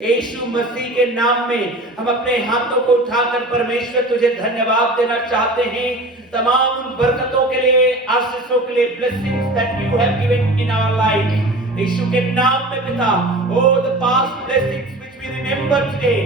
यीशु मसीह के नाम में हम अपने हाथों को उठाकर परमेश्वर तुझे धन्यवाद देना चाहते हैं तमाम उन बरकतों के लिए, आशीषों के लिए, blessings that you have given in our life. Yeshu के नाम में पिता, O the past blessings which we remember today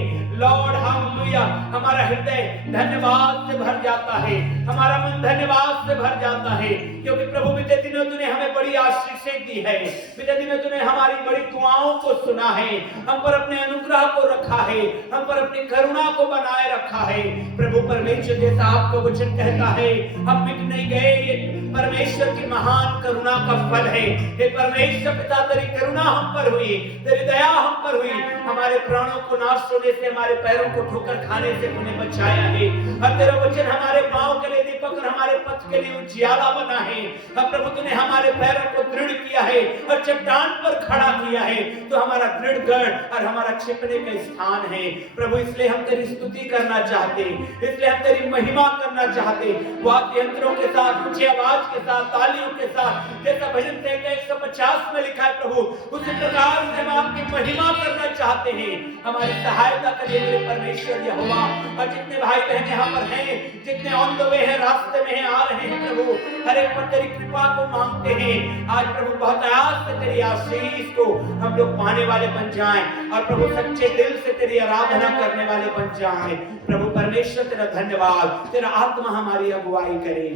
Lord, hallelujah. हमारा हृदय धन्यवाद से भर जाता है, हमारा मन धन्यवाद से भर जाता है, क्योंकि प्रभु बीते दिनों तूने हमें बड़ी आशीषें दी है, बीते दिनों तूने हमारी बड़ी दुआओं को सुना है, हम पर अपने अनुग्रह को रखा है, हम पर अपनी करुणा को बनाए रखा है। प्रभु परमेश्वर जैसा आपका वचन कहता है, हम मिट नहीं गए, ये परमेश्वर की महान करुणा का फल है। हे परमेश्वर पिता, तेरी करुणा हम पर हुई, तेरी दया हम पर हुई, हमारे प्राणों को नाश होने से, हमारे पैरों को ठोकर खाने से तूने बचाया है। और तेरा वचन हमारे पांव के लिए दीपक और हमारे पथ के लिए उजियाला बना है। अब प्रभु तूने हमारे पैरों को दृढ़ किया है और चट्टान पर खड़ा किया है, तो हमारा दृढ़ गढ़ और हमारा छिपने का स्थान है। प्रभु इसलिए हम तेरी स्तुति करना चाहते, इसलिए हम तेरी महिमा करना चाहते, वाद्य यंत्रों के साथ, ऊंची आवाज के साथ, तालियों के साथ, जैसा भजन संहिता 150 में लिखा है प्रभु, उसी प्रकार से हम आपकी महिमा करना चाहते हैं। हमारी सहायता करिए मेरे परमेश्वर यहोवा। और जितने भाई बहन यहाँ पर हैं, जितने ऑन द वे हैं, रास्ते में हैं, आ रहे हैं प्रभु, हर एक पर तेरी कृपा को मांगते हैं। आज प्रभु बहुत आयास से तेरी आशीष को हम लोग पाने वाले बन जाएं और प्रभु सच्चे दिल से तेरी आराधना करने वाले बन जाएं। प्रभु परमेश्वर तेरा धन्यवाद, तेरा आत्मा हमारी अगुवाई करे,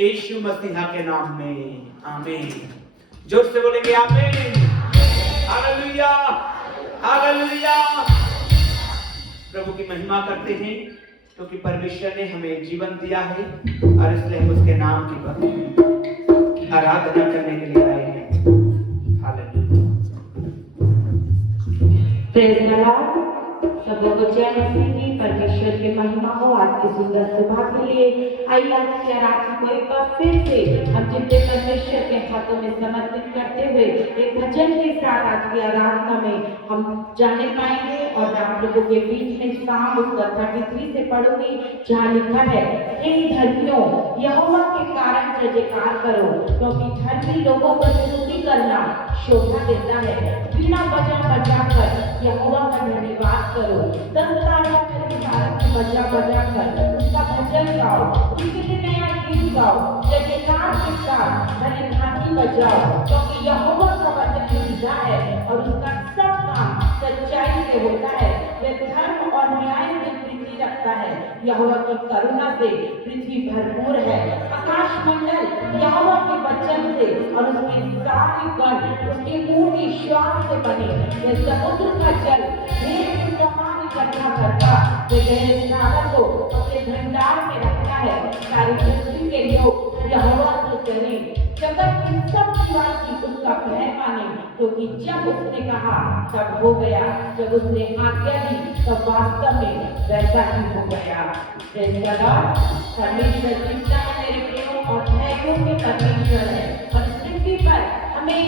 यीशु मसीह के नाम में, आमीन। जोर से बोलेंगे आमीन, हालेलुया, हालेलुया। प्रभु की महिमा करते हैं क्योंकि परमेश्वर ने हमें जीवन दिया है और इसलिए हम उसके नाम की आराधना करने के लिए आए हैं। हालेलुया। Praise the Lord. सबों को जय मसीह की, परमेश्वर की महिमा हो। आज की सुंदर सभा के लिए आइए आज की आराधना को एक बार फिर से हम जितने परमेश्वर के हाथों में समर्पित करते हुए एक भजन के साथ आज की आराधना में हम जाने पाएंगे। और आप लोगों के बीच में साम उसका 33 से पढ़ूंगी, जहाँ लिखा है, हे धर्मियों, यहोवा के कारण जय जयकार करो, क्योंकि धर्मी लोगों को स्तुति करना शोभा देता है। बिना बजाकर यहोवा का धन्यवाद करो, बजा कर उसका भजन गाओ, किसी नया गीत गाओ, जय जयकार के साथ भले भांति बजाओ, क्योंकि यहोवा का वचन सीधा है और उसका सब काम सच्चाई से होता है। वह धर्म और न्याय से प्रीति रखता है, यहोवा की करुणा से पृथ्वी भरपूर है। आकाश मंडल यहोवा के वचन से और उसके सारे गण उसके मुंह की श्वास से बने। यह समुद्र का जल इकट्ठा करता, गहरे सागर को अपने भंडार में रखता है। सारी पृथ्वी के लोग यहोवा को चले, जगत की सब निवासी उसका भय माने, क्योंकि जब उसने कहा तब हो गया, जब उसने आज्ञा दी तब वास्तव में वैसा ही हो गया। Praise the Lord. परमेश्वर जितना है मेरे प्रियो और भयों के परमेश्वर है, और पृथ्वी पर हमें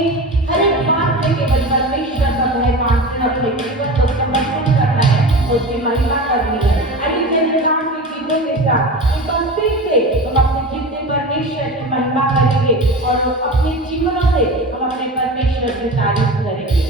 हर एक बात में केवल परमेश्वर का भय मानकर अपने जीवन को समर्पित करना है, उसकी महिमा करनी है। आइए जयकार के गीतों के साथ एक बार फिर से हम अपने जितने परमेश्वर की महिमा करेंगे और अपने जीवनों से हम अपने परमेश्वर की तारीफ करेंगे।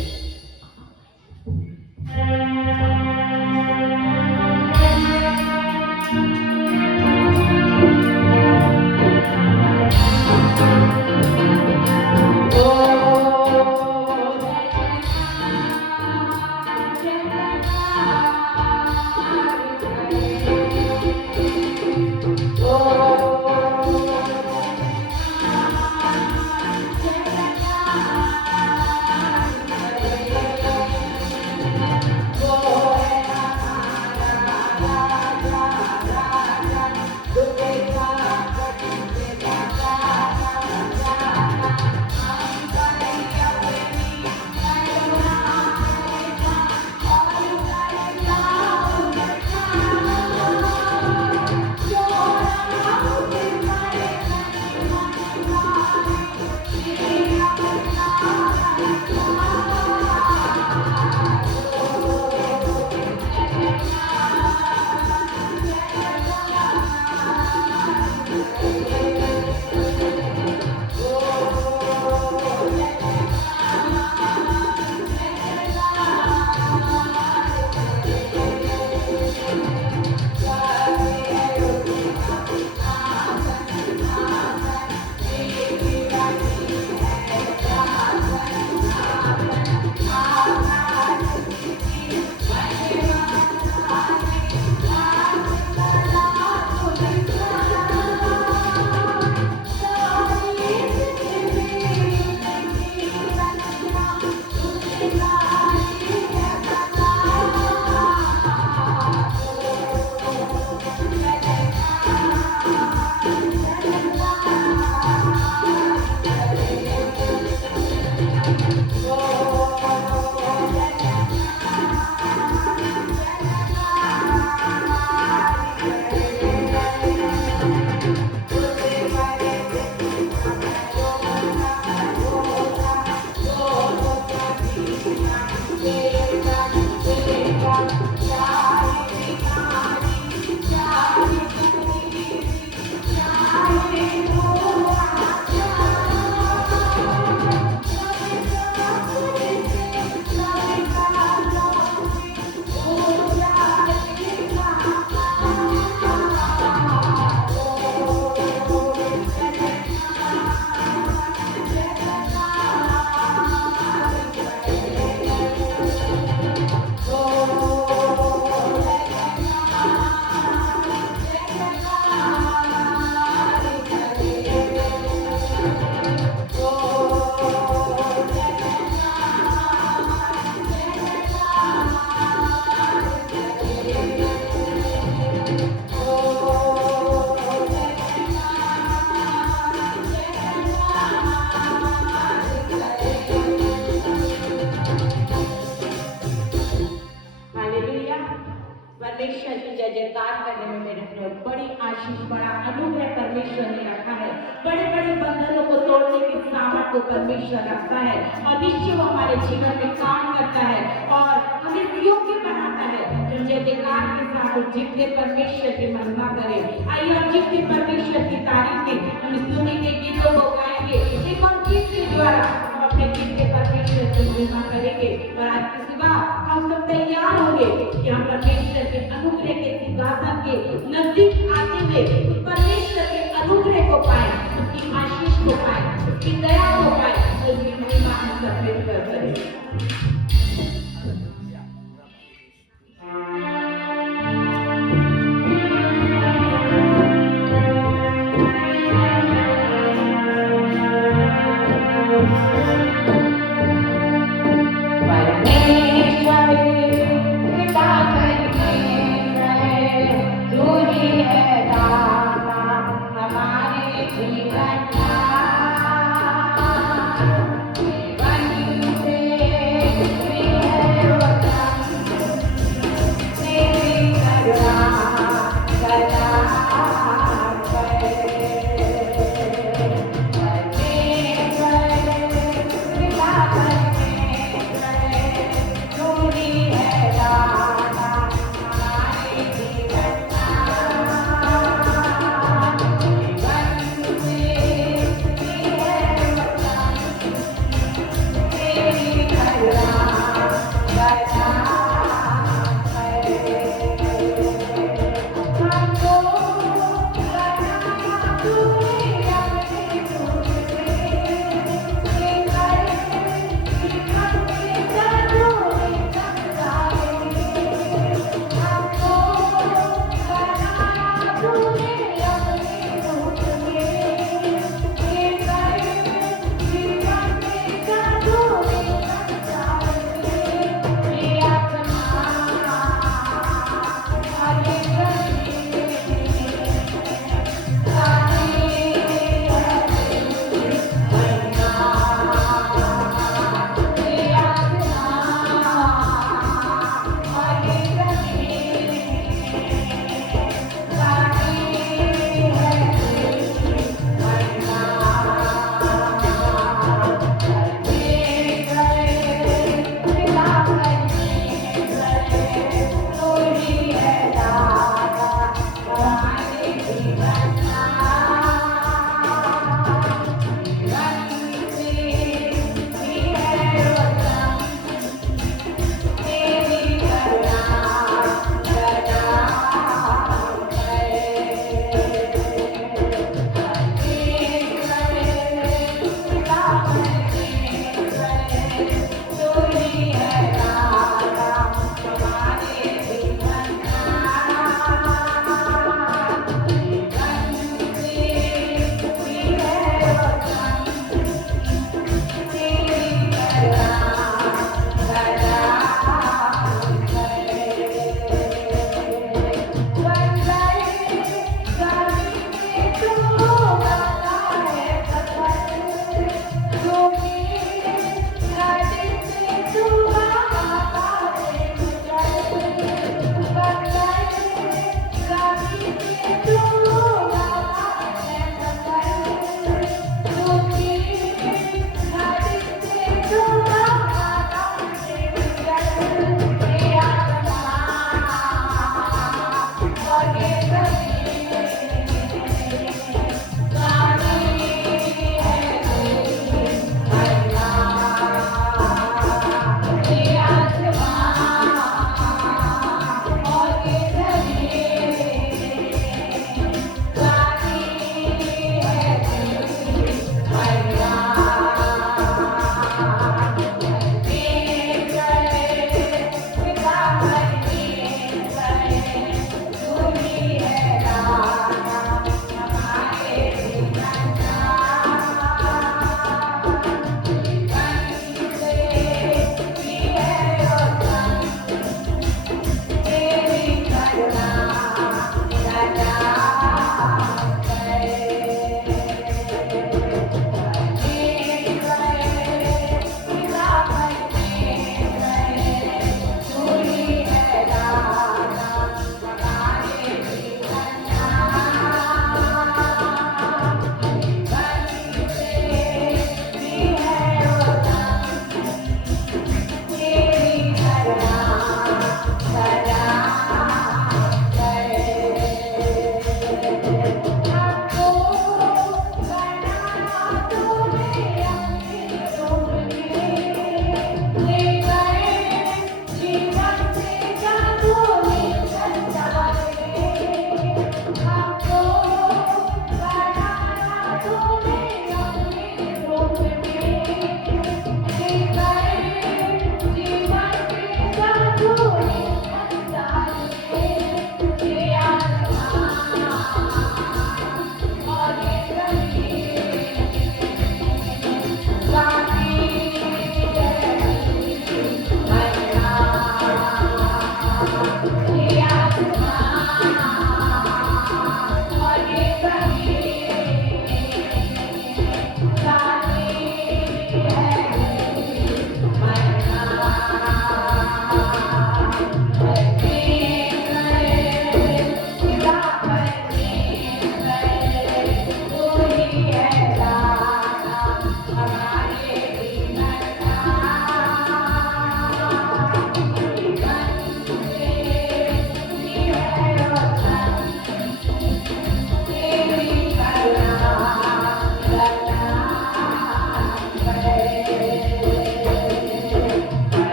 आशीष, बड़ा अनुग्रह परमेश्वर ने रखा है। बड़े बड़े बंधनों को तोड़ने की सामर्थ को परमेश्वर रखता है और निश्चय वो हमारे जीवन में काम करता है और हमें योग्य बनाता है। जो जयकार के साथ जितने परमेश्वर की महिमा करें, आइए हम जितने परमेश्वर की तारीफ में हम सुनेंगे, गीतों को गाएंगे, एक और गीत के द्वारा हम अपने जितने परमेश्वर की महिमा करेंगे। और आज की सुबह हम सब तैयार होंगे कि हम परमेश्वर के अनुग्रह के सिंहासन के नजदीक आते हुए उस परमेश्वर के अनुग्रह को पाए, उसकी आशीष को पाए, उसकी दया को पाए, उसकी महिमा हम सब मिलकर करें।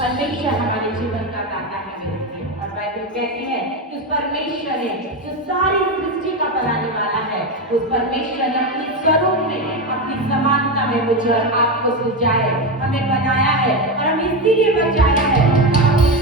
परमेश्वर हमारे जीवन का दाता है मेरे लिए। और बाइबल कहती है कि उस परमेश्वर ने जो सारी सृष्टि का बनाने वाला है, उस परमेश्वर ने अपने स्वरूप में अपनी समानता में मुझे और आपको सृजाया है, हमें बनाया है और हम इसीलिए बचाया है।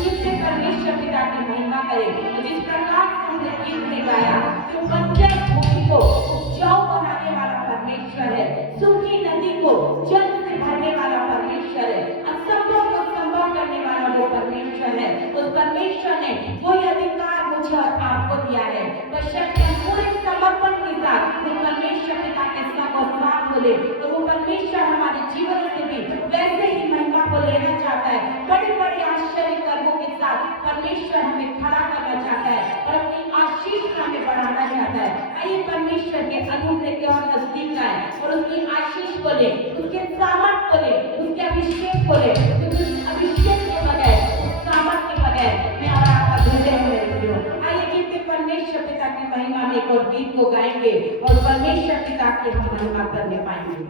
जिससे परमेश्वर पिता की महिमा करें। तो जिस प्रकार हमने गीत में गाया, जो बंजर भूमि को उपजाऊ बनाने वाला परमेश्वर है, सूखी नदी को जल से भरने वाला परमेश्वर है, असंभव को संभव करने वाला वो परमेश्वर है। उस परमेश्वर ने वही अधिकार मुझे और आपको दिया है। बशर्ते हम पूरे समर्पण के साथ उस परमेश्वर पिता के संग और साथ बोले, तो वो परमेश्वर हमारे जीवन से भी वैसे ही महिमा को लेना चाहता है। बड़े बड़े आश्चर्य कर्मों के साथ परमेश्वर हमें खड़ा करना चाहता है और अपनी आशीष का हमें बढ़ाना चाहता है। आइए परमेश्वर के अनुग्रह के और नजदीक आए और उसकी आशीष को ले, उसके सामर्थ को ले, उसके अभिषेक को ले। क्योंकि अभिषेक के बगैर, सामर्थ के बगैर मैं और आप अधूरे हुए रहते हो। आइए जिनके परमेश्वर पिता की महिमा में एक और गीत को गाएंगे और परमेश्वर पिता की हम महिमा करने पाएंगे।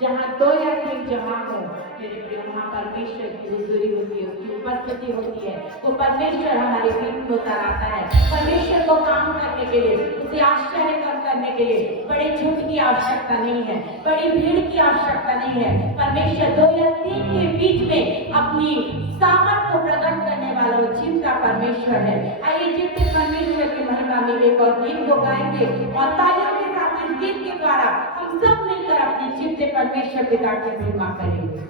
जहाँ दो या तीन जमा हो मेरे प्रिय, वहाँ परमेश्वर की हुजूरी होती है, उसकी उपस्थिति होती है। वो परमेश्वर हमारे बीच में उतर आता है। परमेश्वर को काम करने के लिए, उसे आश्चर्य काम करने के लिए बड़े झुंड की आवश्यकता नहीं है, बड़ी भीड़ की आवश्यकता नहीं है। परमेश्वर दो या तीन के बीच में अपनी सामर्थ को प्रकट करने वाला वो जीवता परमेश्वर है। आइए जीवते परमेश्वर की महिमा में एक और गीत को गाएंगे और तालियों के साथ इस गीत के द्वारा हम सब मिलकर अपने जीवते परमेश्वर पिता की महिमा करेंगे।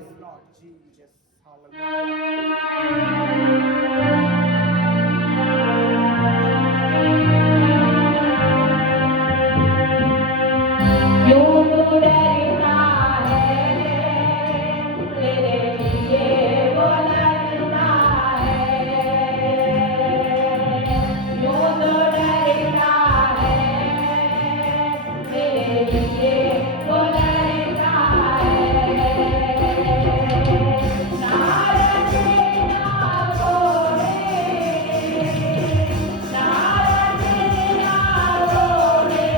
क्यों तू डरता है, तेरे लिए वो लड़ता है। क्यों तू डरता है, तेरे लिए वो लड़ता है। नारद ना रोए, नारद ना रोए,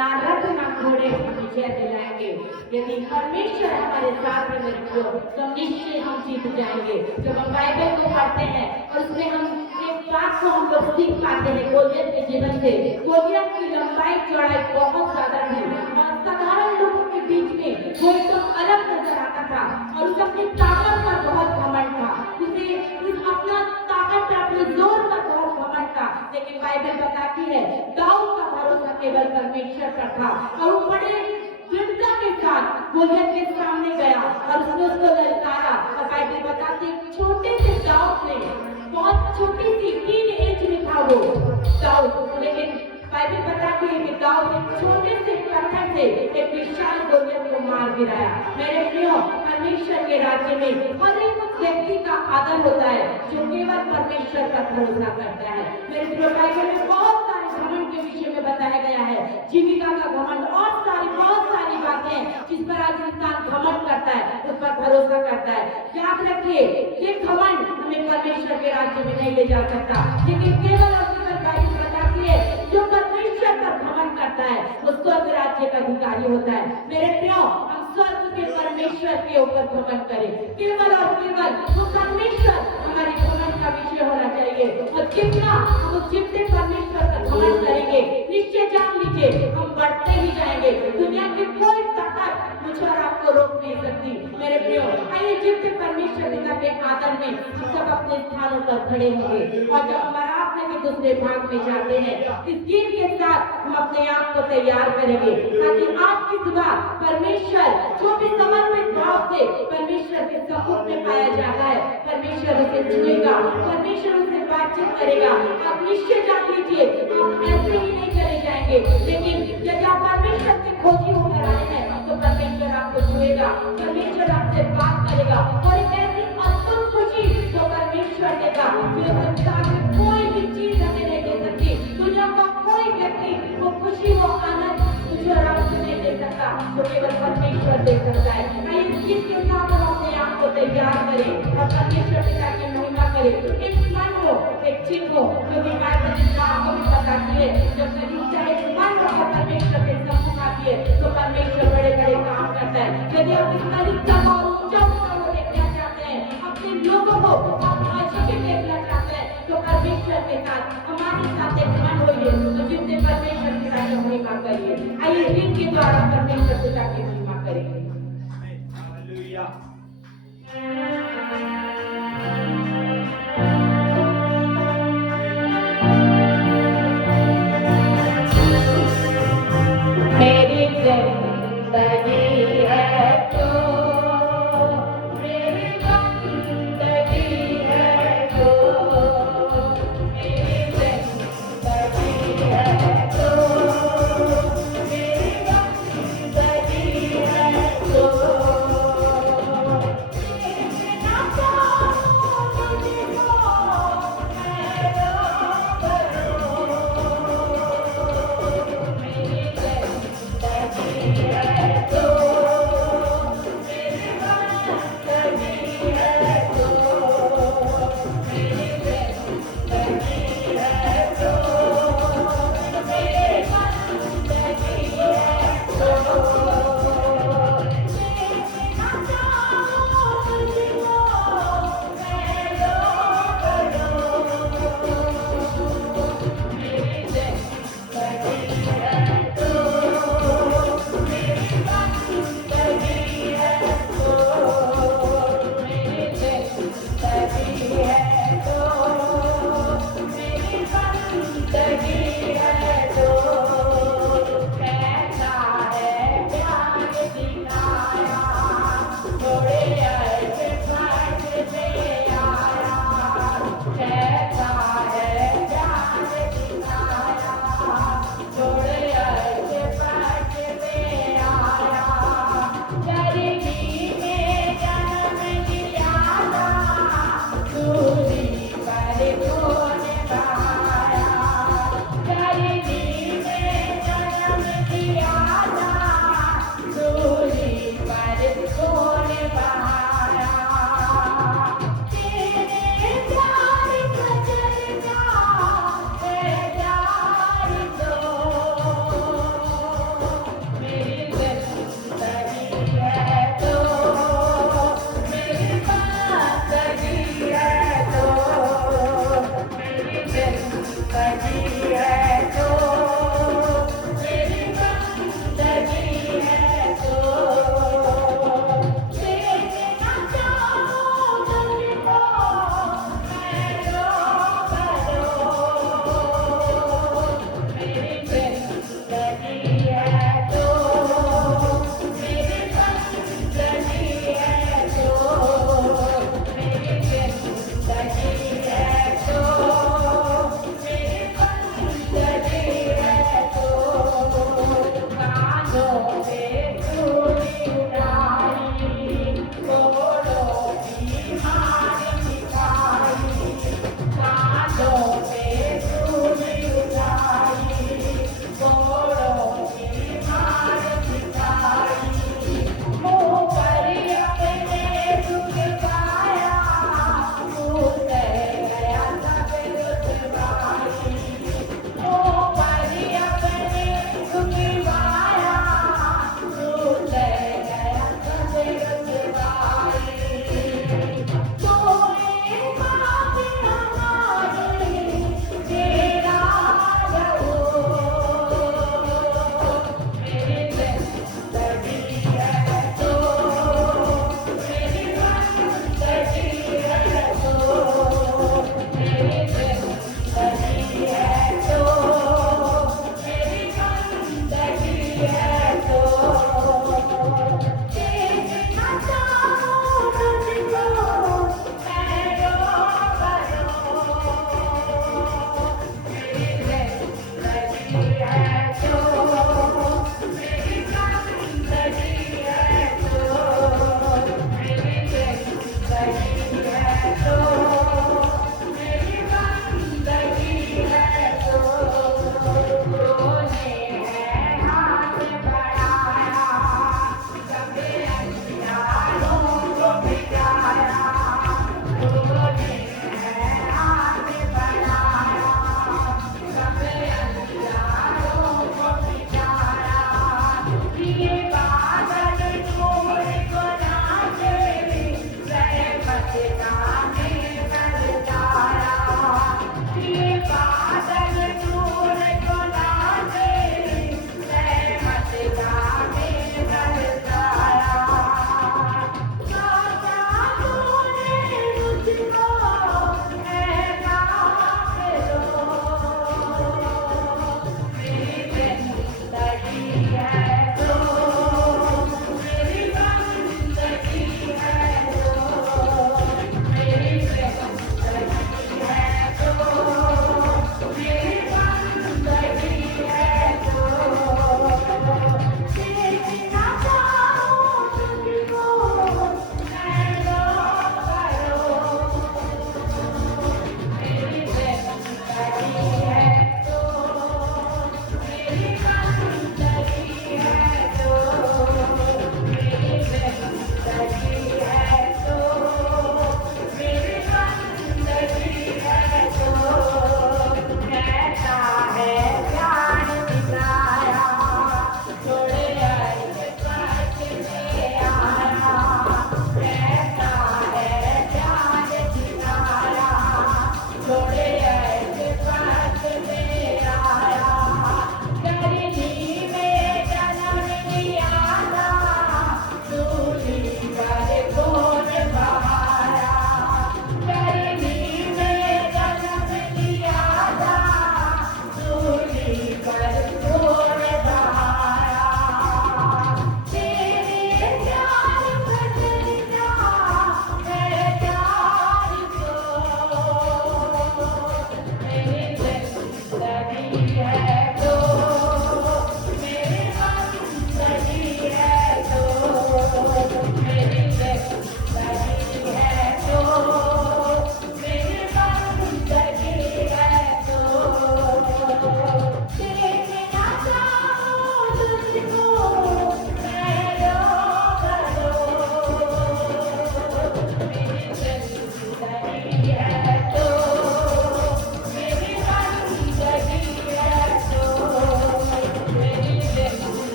ना रथ ना घोड़े हम विजय दिलाएंगे। यदि परमेश्वर हमारे साथ में रखो तो निश्चय हम जीत जाएंगे। जब हम बाइबल को पढ़ते हैं और उसमें हम एक बात को हम लोग सीख पाते हैं गोलियत के जीवन से। गोलियत की लंबाई चौड़ाई बहुत ज्यादा थी और साधारण लोगों के बीच में वो एकदम अलग नजर आता था और उसे अपनी ताकत का बहुत घमंड था, उसे अपना ताकत का अपने जोर का बहुत घमंड था। लेकिन बाइबल बताती है दाऊद का भरोसा केवल परमेश्वर पर था और वो बड़े दृढ़ता के साथ गोलियत के सामने गया और उसने उसको ललकारा। और बाइबल बताती है छोटे से दाऊद ने, बहुत छोटी सी 3 एज में था वो दाऊद, लेकिन बाइबल बताती है कि दाऊद एक छोटे से पत्थर से एक विशाल गोलियत को मार गिराया। मेरे प्रियो, परमेश्वर के राज्य में हर एक व्यक्ति का आदर होता है जो केवल परमेश्वर पर भरोसा करता है। मेरे प्रियो, बाइबल में बहुत सारे घमंड के विषय में बताया गया है, जीविका का घमंड और बहुत सारी बातें जिस पर आज इंसान घमंड करता है, उस पर भरोसा करता है। याद रखिए, ये घमंड हमें परमेश्वर के राज्य में नहीं ले जा सकता, लेकिन केवल और केवल बाइबल बताती है जो परमेश्वर पर घमंड करता है वो स्वर्ग राज्य का अधिकारी होता है। मेरे प्रियो, हम स्वर्ग के परमेश्वर के ऊपर घमंड करें, केवल और केवल वो परमेश्वर हमारे घमंड का विषय होना चाहिए। और जितना हम उस जितने परमेश्वर पर घमंड करेंगे, निश्चय जान लीजिए हम बढ़ते ही जाएंगे। दुनिया की कोई ताकत मुझे और आपको रोक नहीं सकती। मेरे प्रियो, आइए जितने परमेश्वर पिता के आदर में हम सब अपने स्थानों पर खड़े होंगे और जब हमारा के दूसरे भाग में जाते हैं, इस गीत के साथ हम अपने आप को तैयार करेंगे ताकि आज की सुबह परमेश्वर जो भी समर्पित भाव से परमेश्वर के समुख में पाया जाता है, परमेश्वर उसे छुएगा, परमेश्वर उसे बातचीत करेगा। आप निश्चय जान लीजिए आप ऐसे ही नहीं चले जाएंगे, लेकिन यदि आप परमेश्वर के खोजी होकर आए हैं तो परमेश्वर आपको छुएगा, परमेश्वर आपसे बात करेगा और एक ऐसी अद्भुत खुशी जो परमेश्वर देगा जो संसार में कोई भी चीज हमें नहीं दे सकती। दुनिया का कोई व्यक्ति वो खुशी वो आनंद मुझे और आपको नहीं दे सकता, वो केवल परमेश्वर दे सकता है। आइए इस गीत के साथ हम अपने आप को तैयार करें और परमेश्वर पिता की महिमा करें। एक मन हो, एक चिन्ह हो, जो कि बाइबल को भी बताती है जब कलीसिया एक मन होकर परमेश्वर के सम्मुख आती है तो परमेश्वर बड़े बड़े काम करता है। यदि आप इस कलीसिया को ऊंचा देखना चाहते हैं, अपने लोगों को देखना चाहते हैं तो परमेश्वर के साथ हमारे साथ एक मन होइए तो जितने परमेश्वर पिता की महिमा करिए। आइए गीत के द्वारा परमेश्वर पिता की महिमा करेंगे। हालेलुया। मेरी जिंदगी है तो मेरी जिंदगी है तो मेरी जिंदगी है तो मेरी जिंदगी है तो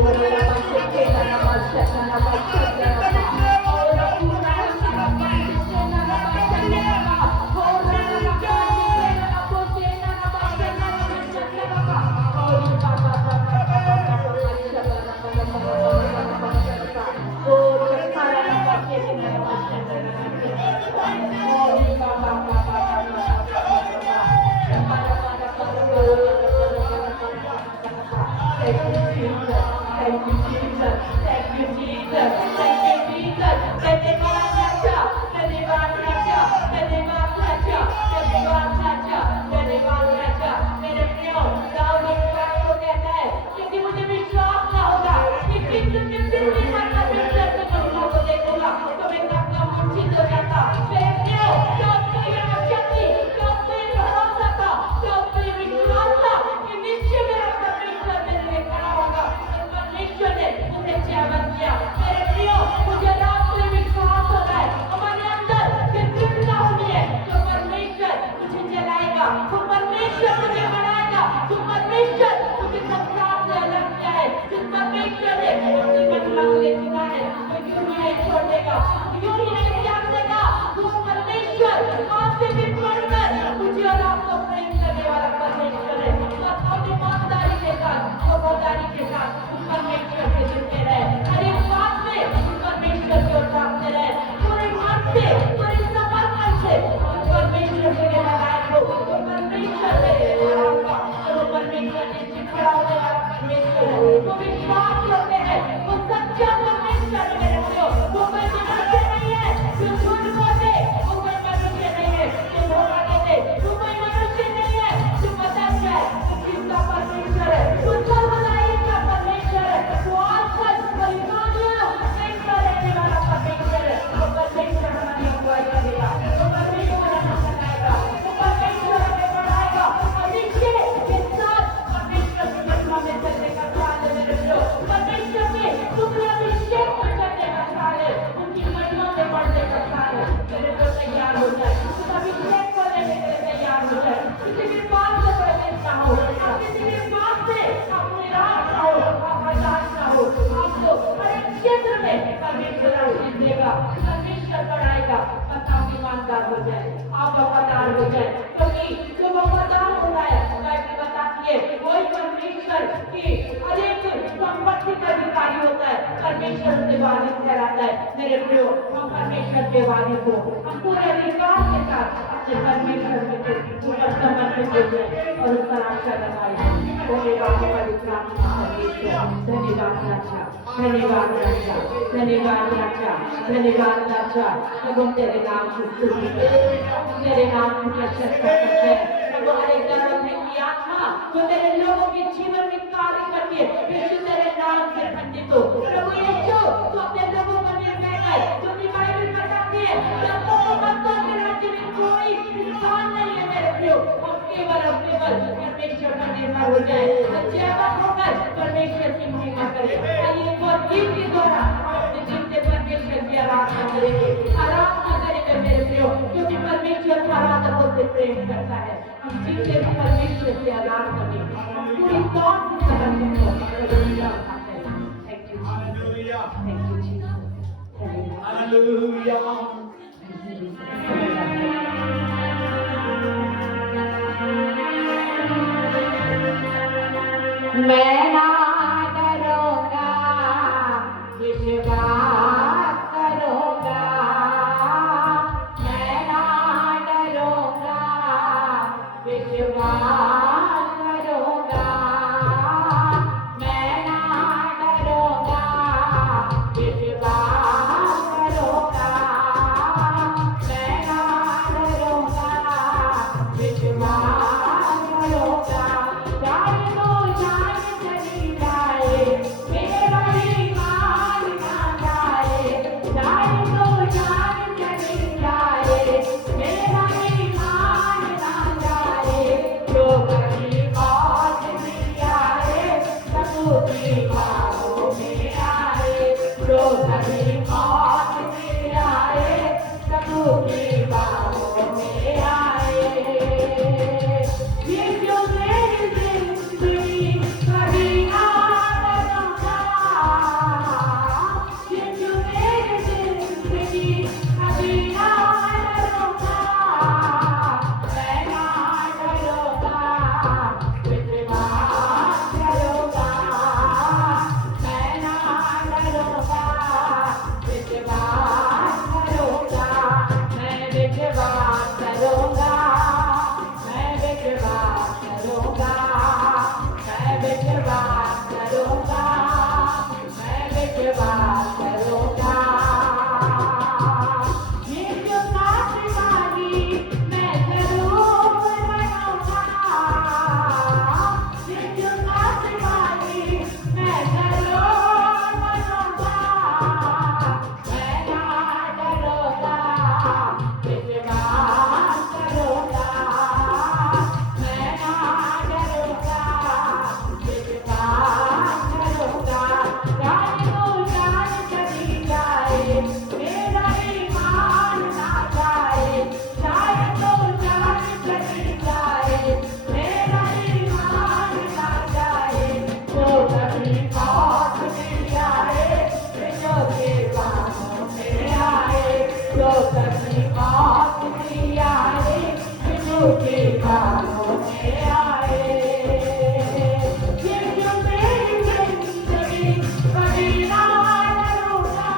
If you're ready, विश्वास करूंगा। यीशु का सिपाही मैं जरूर बनूंगा। यीशु का सिपाही मैं जरूर बनूंगा। मैं ना डरूंगा, विश्वास करूंगा। मैं ना डरूंगा, विश्वास करूंगा। जाने को जान चली जाए, मेरा ईमान ना जाए। जाने को जान चली जाए, मेरा ईमान ना जाए। जो कभी मौत मिल जाए, जो के बाहों में आए। जो कभी मौत मिल जाए, जो के बाहों में आए। यीशु मेरी जिंदगी कभी ना डरूंगा।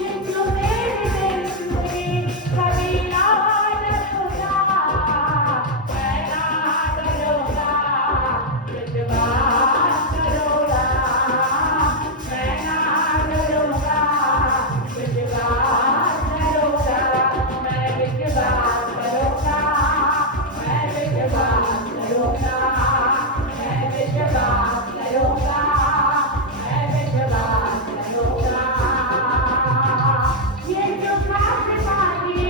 यीशु मेरी जिंदगी कभी ना डरूंगा। मैं ना डरूंगा, विश्वास करूंगा। मैं ना डरूंगा, विश्वास करूंगा। मैं विश्वास करूंगा। मैं विश्वास करूंगा। मैं विश्वास करूंगा। मैं विश्वास करूंगा। यीशु का सिपाही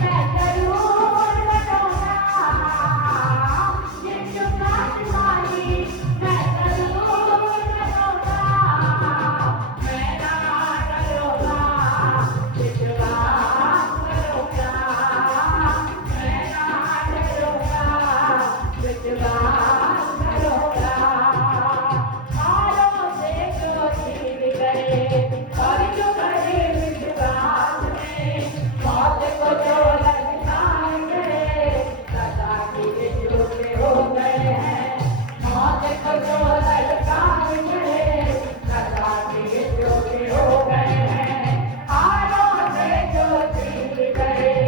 मैं जरूर बनूंगा। यीशु का सिपाही मैं जरूर बनूंगा। मैं ना डरूंगा, विश्वास करूंगा। मैं ना डरूंगा, विश्वास करूंगा। हारों से जो जीत गए और जो करे विश्वास में, मौत को जो ललकाए, सदा के झूठे हो गए हैं। मौत को जो ललकाए, सदा के झूठे हो गए हैं। हारों से जो जीत गए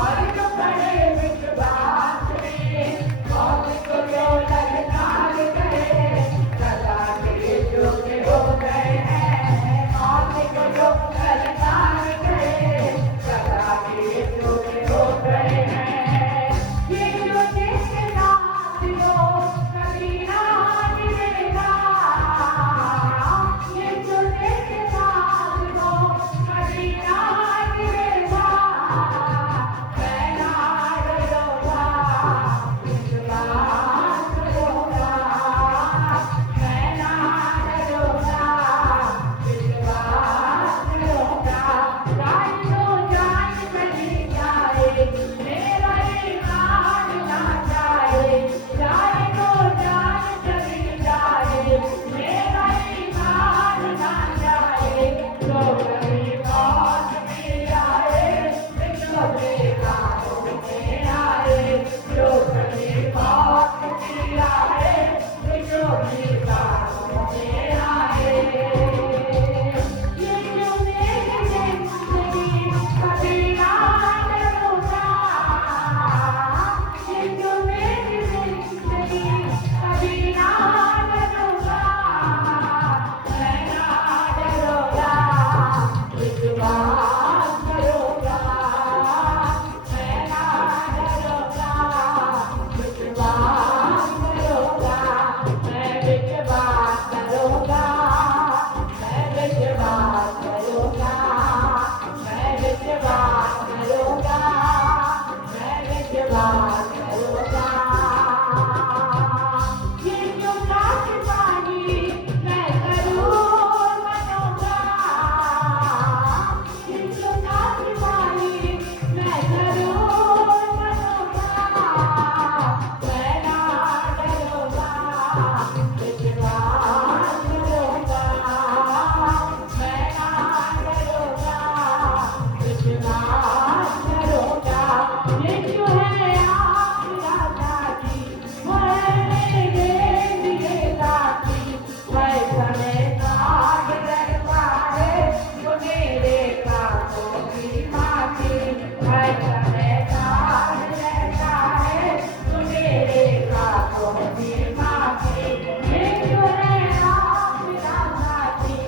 और जो करे विश्वास में, मौत को जो ललकाए, सदा के झूठे हो गए हैं। मौत को जो ललकाए, सदा के झूठे हो गए हैं। यीशु जिसके साथ हो कभी ना गिरेगा। यीशु जिसके साथ हो कभी ना गिरेगा। मैं ना डरूंगा, विश्वास करूंगा। मैं ना डरूंगा, विश्वास करूंगा। जान को जान चली जाए, मेरा ईमान ना जाए। जान को जान चली जाए, मेरा ईमान ना जाए। जो कभी मौत मिल जाए, जो के बाहों में आए। जो कभी मौत मिल जाए, जो के बाहों में आए। यीशु मेरी जिंदगी कभी ना डरूंगा। यीशु मेरी जिंदगी कभी ना डरूंगा। मैं ना डरूंगा, विश्वास करूंगा। मैं ना डरूंगा, विश्वास करूंगा। मैं विश्वास करूंगा। मैं विश्वास करूंगा। मैं विश्वास करूंगा। मैं विश्वास करूंगा। यीशु का सिपाही मैं जरूर बनूंगा। यीशु का सिपाही मैं जरूर बनूंगा। मैं ना डरूंगा, विश्वास करूंगा। मैं ना डरूंगा, विश्वास करूंगा। यीशु है आपका साथी, वो है मेरे लिए साथी। मैं समय साथ रहता है, वो मेरे पापों की माफी। मैं समय साथ रहता है, वो मेरे पापों की माफी। यीशु है आपका साथी,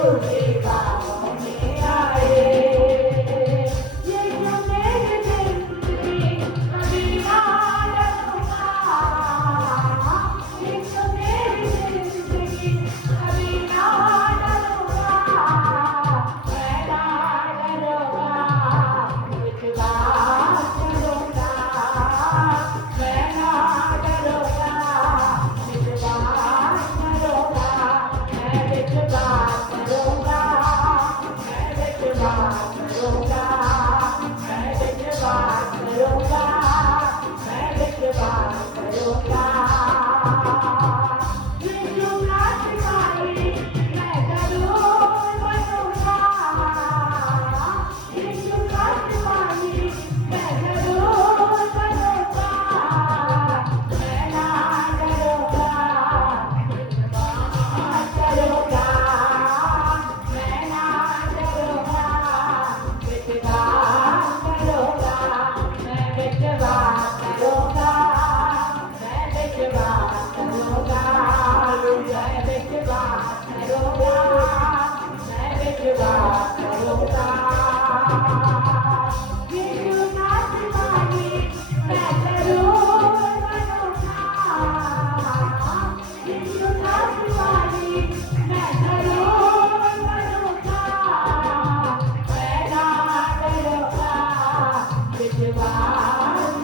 तुझे काम में आए। यीशु मेरी जिंदगी कभी ना डरूंगा। यीशु मेरी जिंदगी कभी ना डरूंगा। मैं ना डरूंगा, विश्वास करूंगा। मैं ना डरूंगा, विश्वास करूंगा। मैं विश्वास करूंगा। मैं विश्वास करूंगा। मैं विश्वास करूंगा। मैं विश्वास करूंगा। यीशु का सिपाही मैं जरूर बनूंगा। यीशु का सिपाही मैं जरूर बनूंगा। मैं ना डरूंगा, विश्वास करूंगा। मैं ना डरूंगा, विश्वास करूंगा। मैं विश्वास करूंगा। मैं विश्वास करूंगा। मैं विश्वास करूंगा। मैं विश्वास करूंगा। यीशु का सिपाही मैं जरूर बनूंगा। यीशु का सिपाही मैं जरूर बनूंगा। मैं ना डरूंगा, विश्वास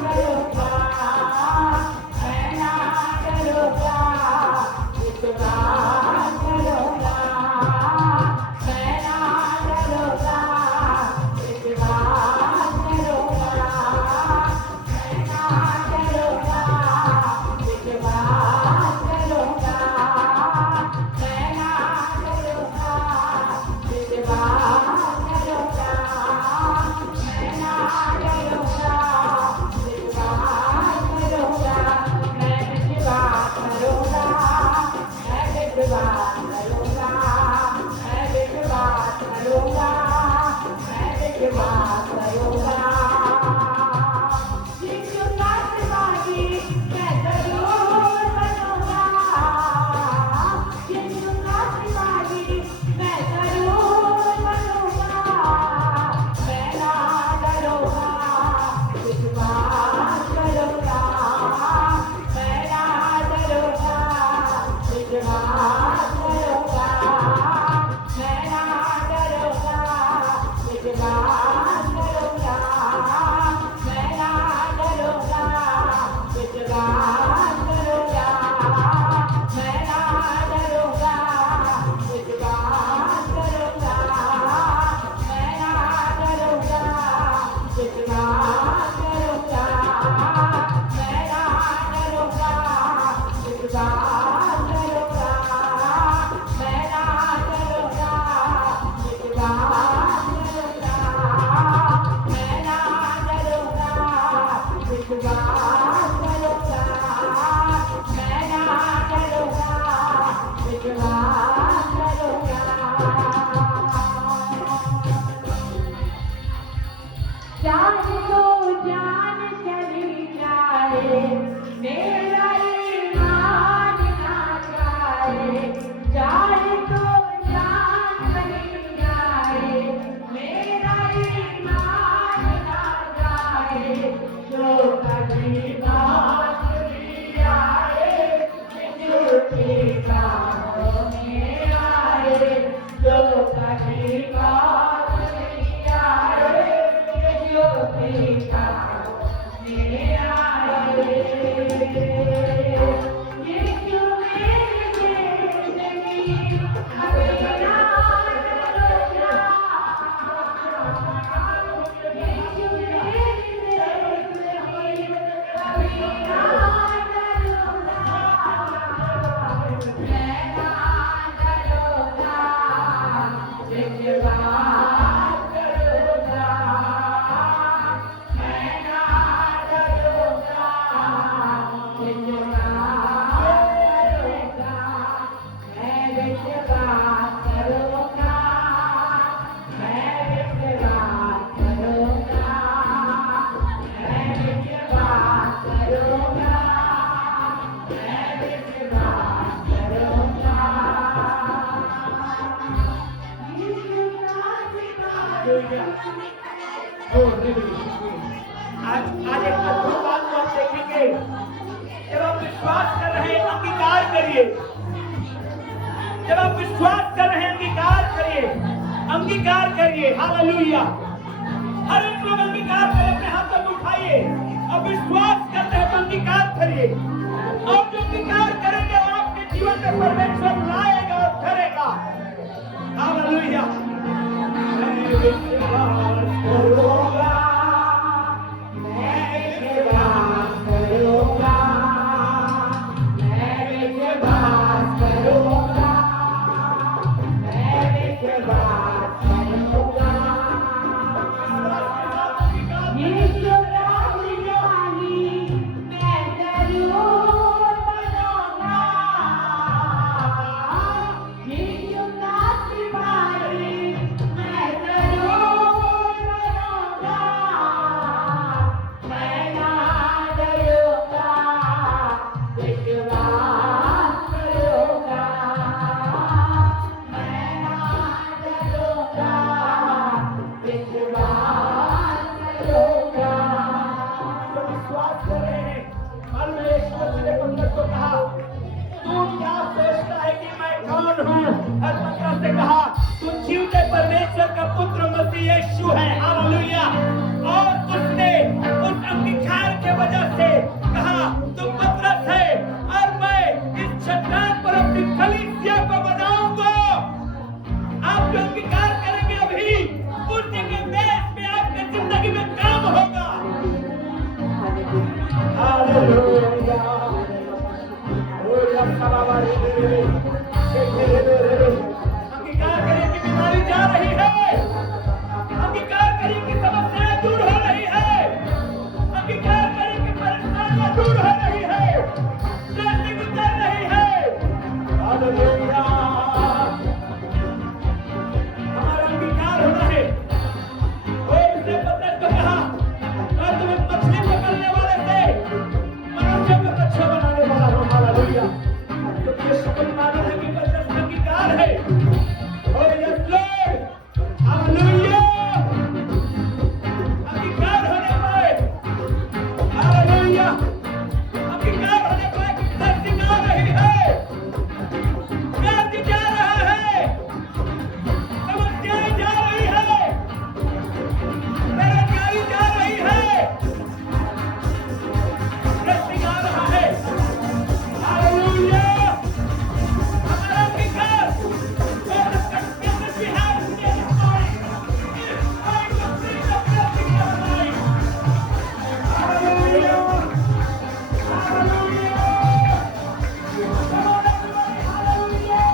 करूंगा। मैं ना डरूंगा, विश्वास करूंगा। मैं ना डरूंगा, विश्वास करूंगा। मैं ना डरूंगा, विश्वास करूंगा। मैं ना डरूंगा, विश्वास करूंगा। मैं ना डरूंगा, विश्वास करूंगा। मैं विश्वास करूंगा। मैं विश्वास करूंगा। मैं विश्वास करूंगा। मैं विश्वास करूंगा। यीशु का सिपाही मैं जरूर बनूंगा। यीशु का सिपाही मैं जरूर बनूंगा। मैं ना डरूंगा, विश्वास करूंगा। मैं ना डरूंगा, विश्वास करूंगा। मैं ना डरूंगा, विश्वास करूंगा। मैं ना डरूंगा, विश्वास करूंगा। मैं ना डरूंगा, विश्वास करूंगा। मैं ना डरूंगा, विश्वास करूंगा। मैं ना डरूंगा, विश्वास करूंगा। मैं ना डरूंगा, विश्वास करूंगा। मैं ना डरूंगा, विश्वास करूंगा। मैं ना डरूंगा, विश्वास करूंगा। चाहे तो जान चली जाए, मेरा ईमान ना जाए। चाहे तो जान चली जाए, मेरा ईमान ना जाए। जो कभी बात भी आए, झूठी बातों में आए। जो कभी बात भी आए, झूठी बातों में आए। यीशु मेरी जिंदगी कभी ना डरूंगा। यीशु मेरी जिंदगी कभी ना डरूंगा। मैं ना डरूंगा, विश्वास आज एक अद्भुत बात को आप देखेंगे। जब आप विश्वास कर रहे हैं, अंगीकार करिए। जब आप विश्वास कर रहे हैं, अंगीकार करिए, अंगीकार करिए। हालेलुया। हर एक लोग अंगीकार करें, अपने हाथों को उठाइए। अब विश्वास करते हैं तो अंगीकार करिए, और जो अंगीकार करेंगे वो आपके जीवन में परमेश्वर लाएगा और करेगा। हालेलुया। मैं विश्वास करूंगा, मैं विश्वास करूंगा, मैं विश्वास करूंगा, मैं विश्वास करूंगा। यीशु राजकुमारी मैं जरूर बनूंगा। यीशु राजकुमारी मैं जरूर बनूंगा। मैं ना डरूंगा, विश्वास करूंगा। मैं ना डरूंगा, विश्वास करूंगा। जो विश्वास कर रहे हैं, परमेश्वर ने पत्थर को कहा, तू क्या सोचता है कि मैं कौन हूँ? और पत्थर से कहा, तू जीवते परमेश्वर का पुत्र मसीह यीशु है। हालेलुया। और उसने उस अंगीकार के वजह से कहा, तू पतरस है और मैं इस चट्टान पर अपनी कलीसिया को बनाऊंगा। आप जो अंगीकार करेंगे अभी, उसी के देश में आपकी जिंदगी में काम होगा। हालेलुया। अंगीकार करें कि बीमारी जा रही है, अंगीकार करें कि समस्याएं दूर हो रही है, अंगीकार करें कि परेशानियां दूर हो रही है, ब्लेसिंग उतर रही है। हालेलुया। हमारा अंगीकार होना है। और उसने पत्थर को कहा, मैं तुम्हें मछली पकड़ने वाले से मनुष्य को अच्छा बनाने वाला हूँ। हालेलुया। तो ये शक्ल मालूम है कि पत्थर का अंगीकार है। और यस लॉर्ड। हालेलुया। अंगीकार होने पर, हालेलुया, अंगीकार होने पर ब्लेसिंग आ रही है, व्याधि जा रहा है, समस्याएं जा रही है, बेरोजगारी जा रही है, ब्लेसिंग आ रहा है। हालेलुया। हमारा अंगीकार, God has confessed we have today this morning. It is time to bring the blessing in our life. Hallelujah. Hallelujah. Come on, everybody. Hallelujah.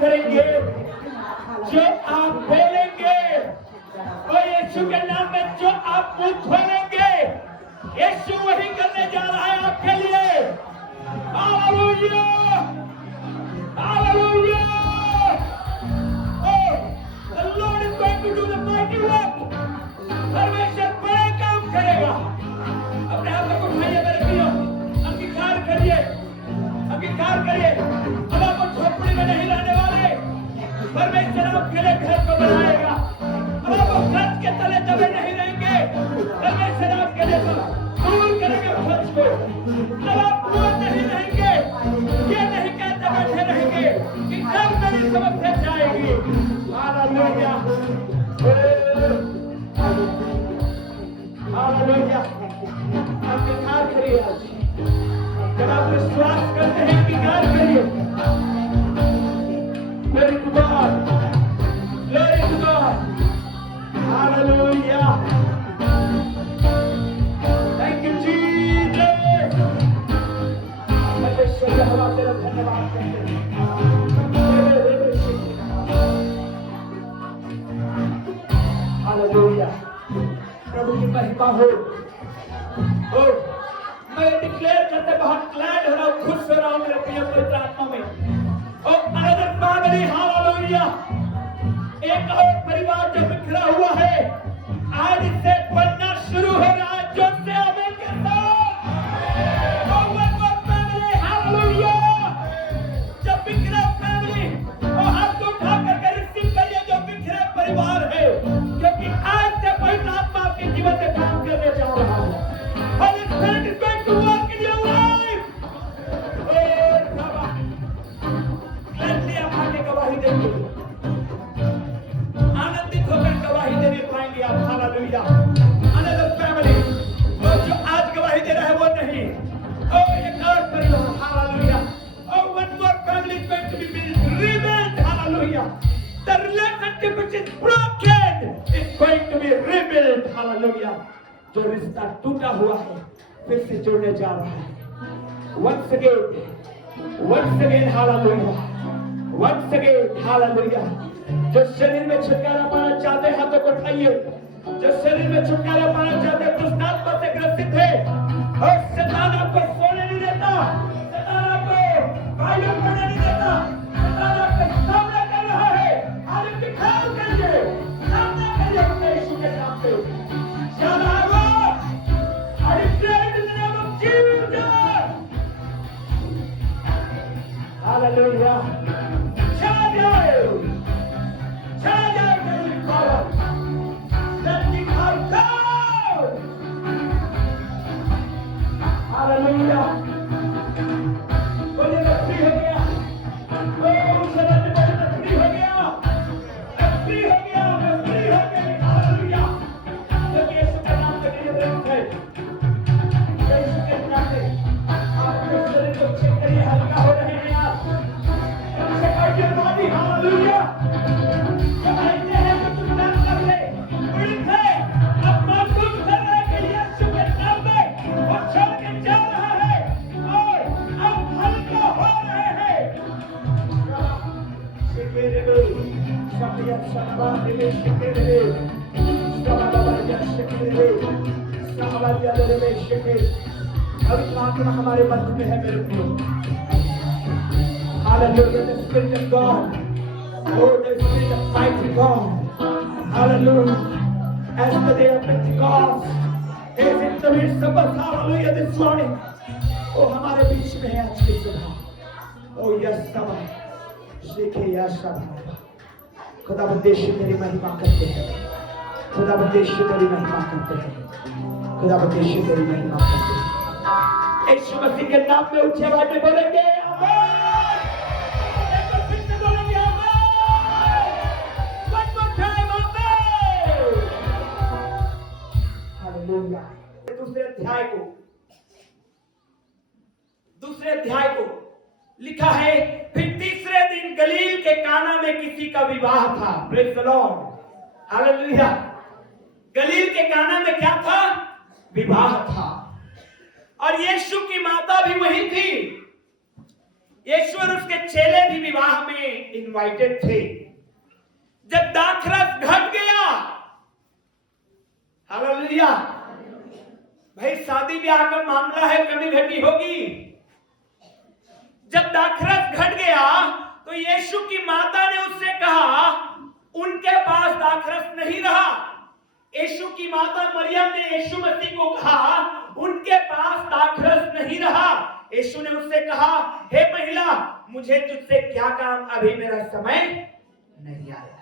करेंगे, जो आप बोलेंगे, और यीशु के नाम में जो आप मुंह खोलेंगे, यीशु वही करने जा रहा है आपके लिए। Hallelujah, hallelujah. Oh, the Lord is समस्या जाएगी। Hallelujah, hallelujah. आप इकरार करिए आज। जब आप विश्वास करते हैं कि इकरार करिए। Glory to God, glory to God, hallelujah. Thank you Jesus. परमेश्वर हम तेरा धन्यवाद करते हैं। हालेलुया, प्रभु की महिमा हो। मैं डिक्लेयर करते बहुत ग्लैड हो रहा हूँ, खुश हो रहा हूँ मेरे प्रिय पवित्र आत्मा में। अनदर फैमिली, हालेलुया, एक और परिवार जो बिखरा हुआ है आज से बनना शुरू हो रहा है। जो से आमीन के साथ फैमिली, हालेलुया, जब बिखरा फैमिली और हाथ उठा करके रिसीव करिए जो बिखरे परिवार है, क्योंकि आज से पवित्र आत्मा आपके जीवन में काम करने जा रहा है। Holy Spirit is going to work in your life. गलती आप आगे गवाही देंगे, आनंदित होकर गवाही देने पाएंगे आप। हालेलुया, अनदर फैमिली, वो जो आज गवाही दे रहा है वो नहीं, एक और परिवार, hallelujah, one more family is going to be rebuilt, hallelujah, the relationship which is broken is going to be rebuilt, hallelujah, जो रिश्ता टूटा हुआ है फिर से जुड़ने जा रहा है। once again, hallelujah, once again, hallelujah. जो शरीर में छुटकारा पाना चाहते हैं हाथों को उठाइए। जो शरीर में छुटकारा पाना चाहते हैं, दुष्ट आत्मा से ग्रसित है और शैतान आपको सोने नहीं देता, शैतान आपको भाइयों करने नहीं देता, शैतान आपका सामना कर रहा है। आज दिखाओ करिए, सामना करिए अपने यीशु के नाम पे। शाला वो I declare in the name of Jesus, hallelujah, charge out, holy power, let the power go, hallelujah, बोलिए मैं फ्री हो गया, शरण में बोलिए मैं फ्री हो गया, मैं फ्री हो गया, मैं फ्री हो गया, हालेलुया, क्योंकि यीशु का नाम तो मेरे दिल है, यीशु के नाम से आपके शरीर को चेक करिए, हल्का हो रहे हैं आप, check out your body, hallelujah, जब ऐसे हैं तो तुम नाम कर ले, पीड़ित है, अब महसूस कर रहे हैं कि यीशु के नाम में वो छोड़ के जा रहा है और अब हल्का हो रहे हैं। पवित्र आत्मा हमारे मध्य में है मेरे प्रियो। Hallelujah, the Spirit of God. Oh, the Spirit of mighty God. Hallelujah. As the day of Pentecost is in the midst of us. Hallelujah, this morning. Oh, हमारे बीच में है आज की सुबह। Oh, yes, सभा। सीखे यस सभा। खुदा बंदेश तेरी महिमा करते हैं। खुदा बंदेश तेरी महिमा करते हैं। खुदा बंदेश तेरी महिमा करते हैं। यीशु मसीह के नाम में ऊंचे आवाज में बोलेंगे आमीन। एक बार फिर से बोलेंगे आमीन। One more time आमीन। हालेलुया। दूसरे अध्याय को लिखा है, फिर तीसरे दिन गलील के काना में किसी का विवाह था। Praise the Lord. हालेलुया। गलील के काना में क्या था? विवाह था। और यीशु की माता भी वही थी। यीशु और उसके चेले भी विवाह में इनवाइटेड थे। जब दाखरस घट गया, हालेलुया, भाई शादी ब्याह का मामला है, कमी घटी होगी। जब दाखरस घट गया तो यीशु की माता ने उससे कहा, उनके पास दाखरस नहीं रहा। यीशु की माता मरियम ने यीशु मसीह को कहा, उनके पास दाखरस नहीं रहा। यीशु ने उससे कहा, हे महिला, मुझे तुझसे क्या काम, अभी मेरा समय नहीं आया।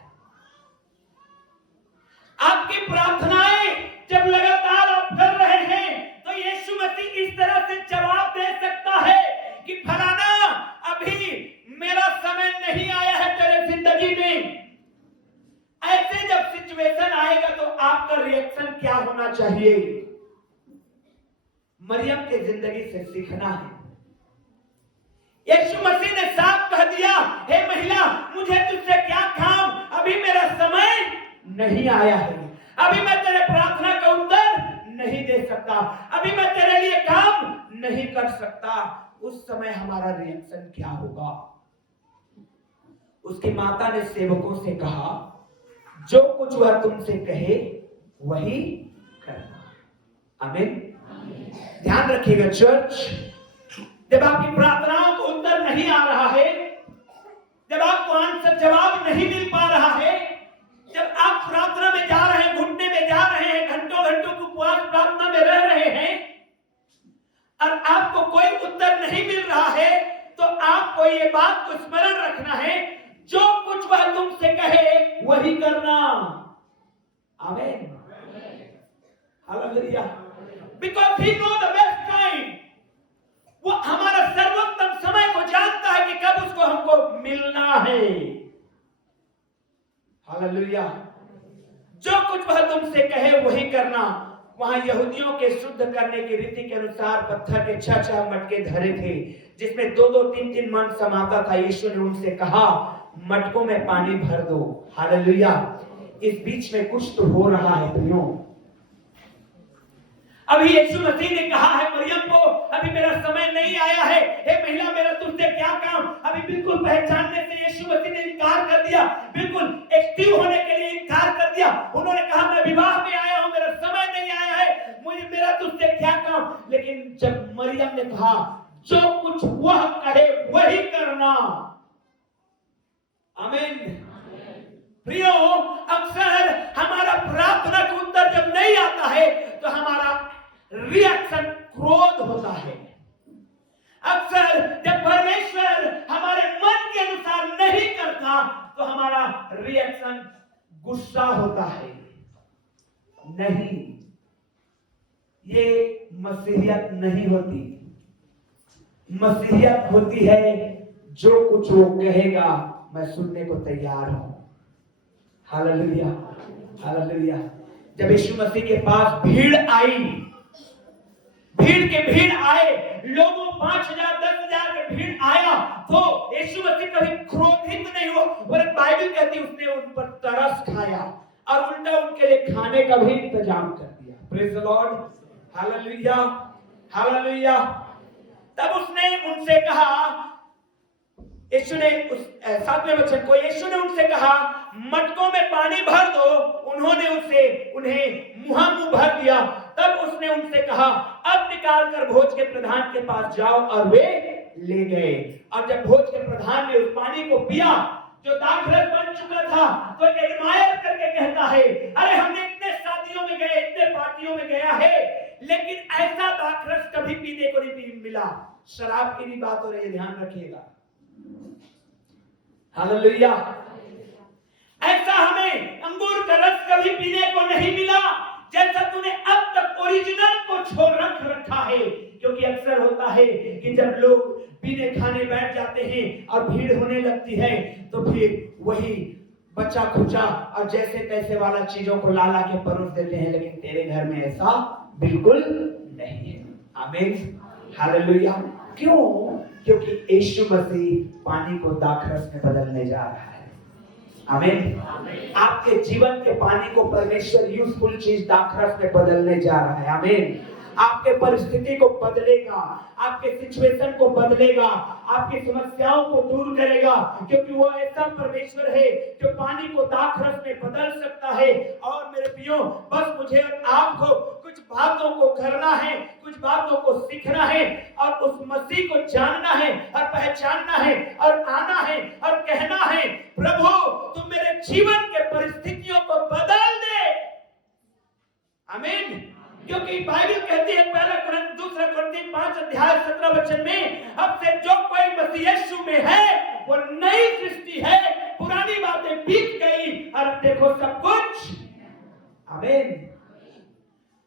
आपकी प्रार्थनाएं जब लगातार आप कर रहे हैं तो यीशु मसीह इस तरह से जवाब दे सकता है कि फलाना, अभी मेरा समय नहीं आया है तेरे रिएक्शन क्या होना चाहिए? मरियम के जिंदगी से सीखना है। यीशु मसीह ने साफ कह दिया, हे महिला, मुझे तुझसे क्या काम, अभी मेरा समय नहीं आया है, अभी मैं तेरे प्रार्थना का उत्तर नहीं दे सकता, अभी मैं तेरे लिए काम नहीं कर सकता। उस समय हमारा रिएक्शन क्या होगा? उसकी माता ने सेवकों से कहा, जो कुछ वह तुमसे कहे वही करना। आमीन। ध्यान रखिएगा चर्च, जब आपकी प्रार्थनाओं को उत्तर नहीं आ रहा है, जब आपको आंसर जवाब नहीं मिल पा रहा है, जब आप प्रार्थना में जा रहे हैं, घुटने में जा रहे हैं, घंटों घंटों की उपवास प्रार्थना में रह रहे हैं और आपको कोई उत्तर नहीं मिल रहा है, तो आपको ये बात को स्मरण रखना है, जो कुछ वह तुमसे कहे वही करना। आमीन। Hallelujah. Because he know the best time. वो हमारा सर्वोत्तम समय को जानता है कि कब उसको हमको मिलना है। हालेलुया। जो कुछ वह तुमसे कहे वही करना। वहां यहूदियों के शुद्ध करने की रीति के अनुसार पत्थर के 6 मटके धरे थे, जिसमें 2-2, 3-3 मन समाता था। यीशु ने उनसे कहा, मटकों में पानी भर दो। हालेलुया। इस बीच में कुछ तो हो रहा है प्रियो। अभी यीशु मसीह ने कहा है मरियम को, अभी मेरा समय नहीं आया है, हे महिला, मेरा तुझसे क्या काम। अभी बिल्कुल पहचानने से यीशु मसीह ने इनकार कर दिया, बिल्कुल एक्टिव होने के लिए इनकार कर दिया। उन्होंने कहा, मैं विवाह में आया हूं, मेरा समय नहीं आया है, मुझे मेरा तुझसे क्या काम। लेकिन जब मरियम ने कहा, जो कुछ वह कहे वही करना। आमीन। प्रियो, अक्सर हमारा प्रार्थना का उत्तर जब नहीं आता है तो हमारा रिएक्शन क्रोध होता है। अक्सर जब परमेश्वर हमारे मन के अनुसार नहीं करता तो हमारा रिएक्शन गुस्सा होता है। नहीं, ये मसीहियत नहीं होती। मसीहियत होती है, जो कुछ वो कहेगा मैं सुनने को तैयार हूं। हालेलुया। हालेलुया। जब यीशु मसीह के पास भीड़ आई, भीड़ आए, लोगों 5,000 10,000 के भीड़ आया, तो यीशु मसीह कभी क्रोधित नहीं हुआ, और बाइबल कहती है उसने उन पर तरस खाया और उल्टा उनके लिए खाने का भी इंतजाम कर दिया। Praise the Lord. Hallelujah. Hallelujah. तब उसने उनसे कहा, यीशु ने उस 7वें वचन को, यीशु ने उनसे कहा, मटकों में पानी भर दो। उन्होंने उन्हें मुंह भर दिया। तब उसने उनसे कहा, अब निकाल कर भोज के प्रधान के पास जाओ, और वे ले गए। और जब भोज के प्रधान ने उस पानी को पिया जो दाखरस बन चुका था, तो एडमायर करके कहता है, अरे हमने इतने शादियों में गए, इतने पार्टियों में गया है, लेकिन ऐसा दाखरस कभी पीने को नहीं मिला। शराब की भी बात हो रही है, ध्यान रखिएगा। हालेलुया। ऐसा हमें अंगूर का रस कभी पीने को नहीं मिला, जैसा तूने अब तक ओरिजिनल को छोड़ रखा है। क्योंकि अक्सर होता है कि जब लोग पीने खाने बैठ जाते हैं और भीड़ होने लगती है, तो फिर वही बच्चा खुचा और जैसे तैसे वाला चीजों को ला के परोस देते हैं, लेकिन तेरे घर में ऐसा बिल्कुल नहीं है। आमीन। हालेलुया। क्यों? क्योंकि यीशु मसीह पानी को दाखरस में बदलने जा रहा है। आमीन। आपके जीवन के पानी को परमेश्वर यूजफुल चीज दाखरस में बदलने जा रहा है। आमीन। आपके परिस्थिति को बदलेगा, आपके सिचुएशन को बदलेगा, आपकी समस्याओं को दूर करेगा, क्योंकि वो ऐसा परमेश्वर है जो पानी को दाखरस में बदल सकता है। और मेरे प्रियो, बस मुझे और आपको कुछ बातों को करना है, कुछ बातों को सीखना है, और उस मसीह को जानना है और पहचानना है और आना है और कहना है, प्रभु तुम मेरे जीवन के परिस्थितियों को बदल दे। आमीन। क्योंकि बाइबल कहती है, 2 कुरिन्थियों 5:17 में, अब से जो कोई मसीह यीशु में है वो नई सृष्टि है, पुरानी बातें बीत गई और देखो सब कुछ। आमीन।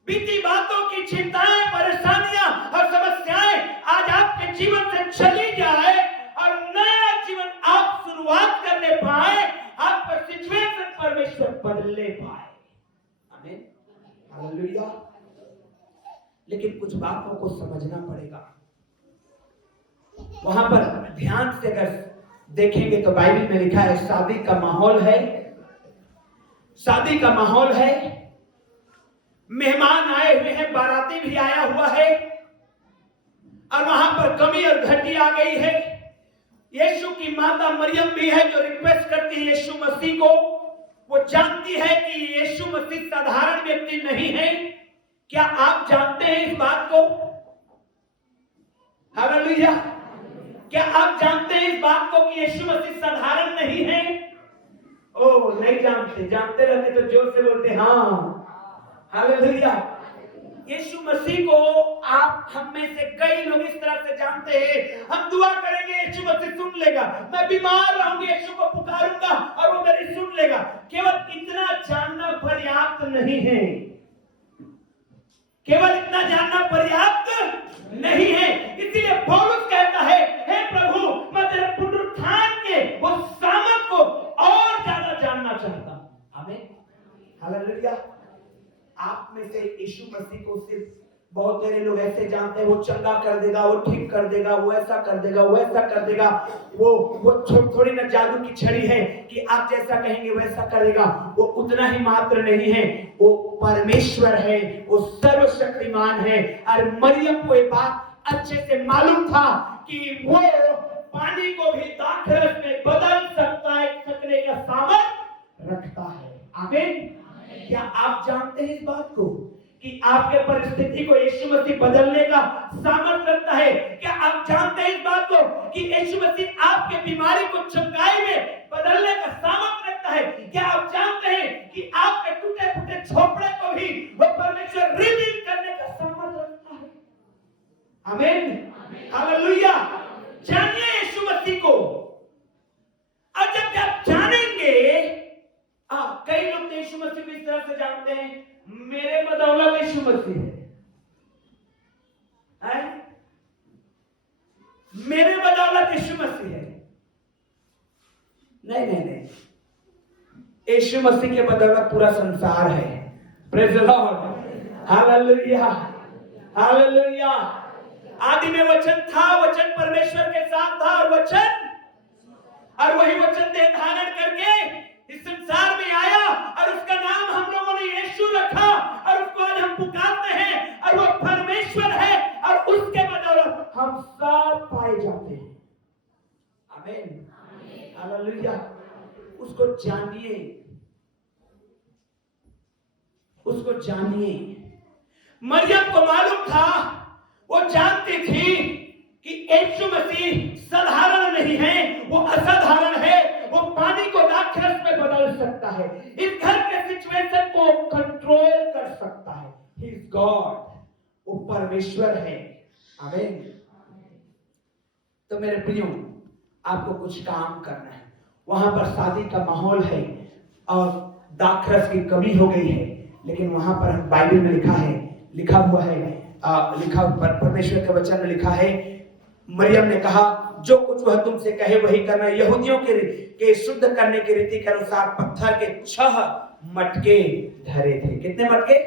बीती बातों की चिंताएं, परेशानियां और समस्याएं आज आपके जीवन से चली जाए और नया जीवन आप शुरुआत करने पाए, आपका सिचुएशन परमेश्वर बदलने पाए। आमीन। हालेलुया। लेकिन कुछ बातों को समझना पड़ेगा। वहां पर ध्यान से अगर देखेंगे तो बाइबल में लिखा है शादी का माहौल है, शादी का माहौल है, मेहमान आए हुए हैं, बाराती भी आया हुआ है, और वहां पर कमी और घटी आ गई है। यीशु की माता मरियम भी है जो रिक्वेस्ट करती है यीशु मसीह को। वो जानती है कि यीशु मसीह साधारण व्यक्ति नहीं है। क्या आप जानते हैं इस बात को? हालेलुया। क्या आप जानते हैं इस बात को कि यीशु मसीह साधारण नहीं है? ओ नहीं जानते, जानते रहते तो जोर से बोलते हाँ। हालेलुया। यीशु मसीह को आप हम में से कई लोग इस तरह से जानते हैं, हम दुआ करेंगे यीशु मसीह सुन लेगा, मैं बीमार रहूंगी यीशु को पुकारूंगा और वो मेरी सुन लेगा। केवल इतना जानना पर्याप्त नहीं है, केवल इतना जानना पर्याप्त नहीं है। इसीलिए पौलुस कहता है, हे प्रभु मैं तेरे पुनरुत्थान के उस सामर्थ को और ज्यादा जानना चाहता हूं। आमीन। हालेलुया। आप में से यीशु मसीह को सिर्फ बहुत सारे लोग ऐसे जानते हैं, वो चंगा कर देगा, वो ठीक कर देगा, वो ऐसा कर देगा, वो ऐसा कर देगा। वो थोड़ी ना जादू की छड़ी है कि आप जैसा कहेंगे वैसा करेगा। वो उतना ही मात्र नहीं है, वो परमेश्वर है, वो सर्वशक्तिमान है। और मरियम को ये बात अच्छे से मालूम था कि वो पानी को भी दाखरस में बदल सकने का सामर्थ्य रखता है। आमीन। क्या आप जानते हैं इस बात को कि आपके परिस्थिति को यीशु मसीह बदलने का सामर्थ्य रखता है? क्या आप जानते हैं इस बात को कि यीशु मसीह आपके बीमारी को चंगाई में बदलने का सामर्थ्य रखता है? क्या आप जानते हैं कि आपके टूटे फूटे झोपड़े को भी वो परमेश्वर रिबिल्ड करने का सामर्थ्य रखता है? आमीन। हालेलुया। जानिए यीशु मसीह को, और जब आप जानेंगे, कई लोग तो यीशु मसीह को इस तरह से जानते हैं, मेरे बदौलत यीशु मसीह है, मेरे बदौलत यीशु मसीह है। नहीं नहीं नहीं, यीशु मसीह के बदौलत पूरा संसार है। Praise the Lord. Hallelujah. Hallelujah. आदि में वचन था, वचन परमेश्वर के साथ था, और वही वचन देह धारण करके इस संसार में आया, और उसका नाम हम लोगों ने यीशु रखा, और उसको आज हम पुकारते हैं, और वो परमेश्वर है, और उसके बदौलत हम सब पाए जाते हैं। आमीन। हालेलुया। उसको जानिए, उसको जानिए। मरियम को मालूम था, वो जानती थी कि यीशु मसीह साधारण नहीं है, वो असाधारण है। वो पानी को दाखरस में बदल सकता है, इस घर के सिचुएशन को कंट्रोल कर सकता है। ही इज गॉड, वो परमेश्वर है। आमीन। तो मेरे प्रियो, आपको कुछ काम करना है। वहां पर शादी का माहौल है और दाखरस की कमी हो गई है, लेकिन वहां पर बाइबल में लिखा हुआ है, परमेश्वर के वचन में लिखा है, मरियम ने कहा जो कुछ वह तुमसे कहे वही करना। यहूदियों के शुद्ध करने की रीति के अनुसार पत्थर के 6 मटके धरे थे। कितने मटके?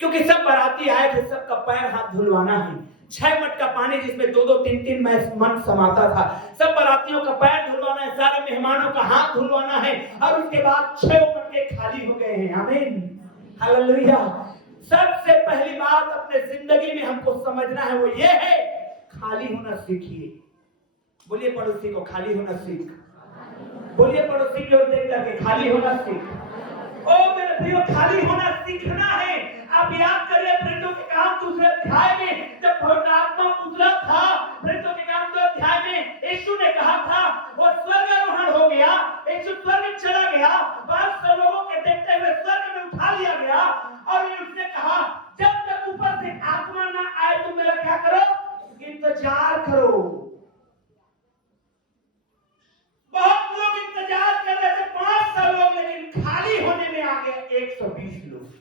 क्योंकि सब बाराती आए थे, सबका पैर हाथ धुलवाना है। 6 मटका पानी जिसमें 2-2, 3-3 मन समाता था। सब बारातियों का पैर धुलवाना है, सारे मेहमानों का हाथ धुलवाना है, और उसके बाद 6 मटके खाली हो गए हैं। आमीन। हालेलुया। सबसे पहली बात अपने जिंदगी में हमको समझना है, वो ये है, खाली होना सीखिए। बोलिए पड़ोसी को, खाली होना सीख। बोलिए पड़ोसी की ओर देख करके, खाली होना सीख। ओ मेरे प्रियो, खाली होना सीखना है। आप याद करिए प्रेरितों के काम 2 अध्याय में, जब पवित्र आत्मा उतरा था, प्रेरितों के काम 2 अध्याय में यीशु ने कहा था, वो स्वर्गारोहण हो गया, यीशु स्वर्ग चला गया, 500 लोगों के देखते हुए स्वर्ग में उठा लिया गया, और उसने कहा जब तक ऊपर से आत्मा ना आए तुम मेरा क्या करो? इंतजार करो। बहुत लोग इंतजार कर रहे थे, 500 लोग, लेकिन खाली होने में आ गए 120 लोग।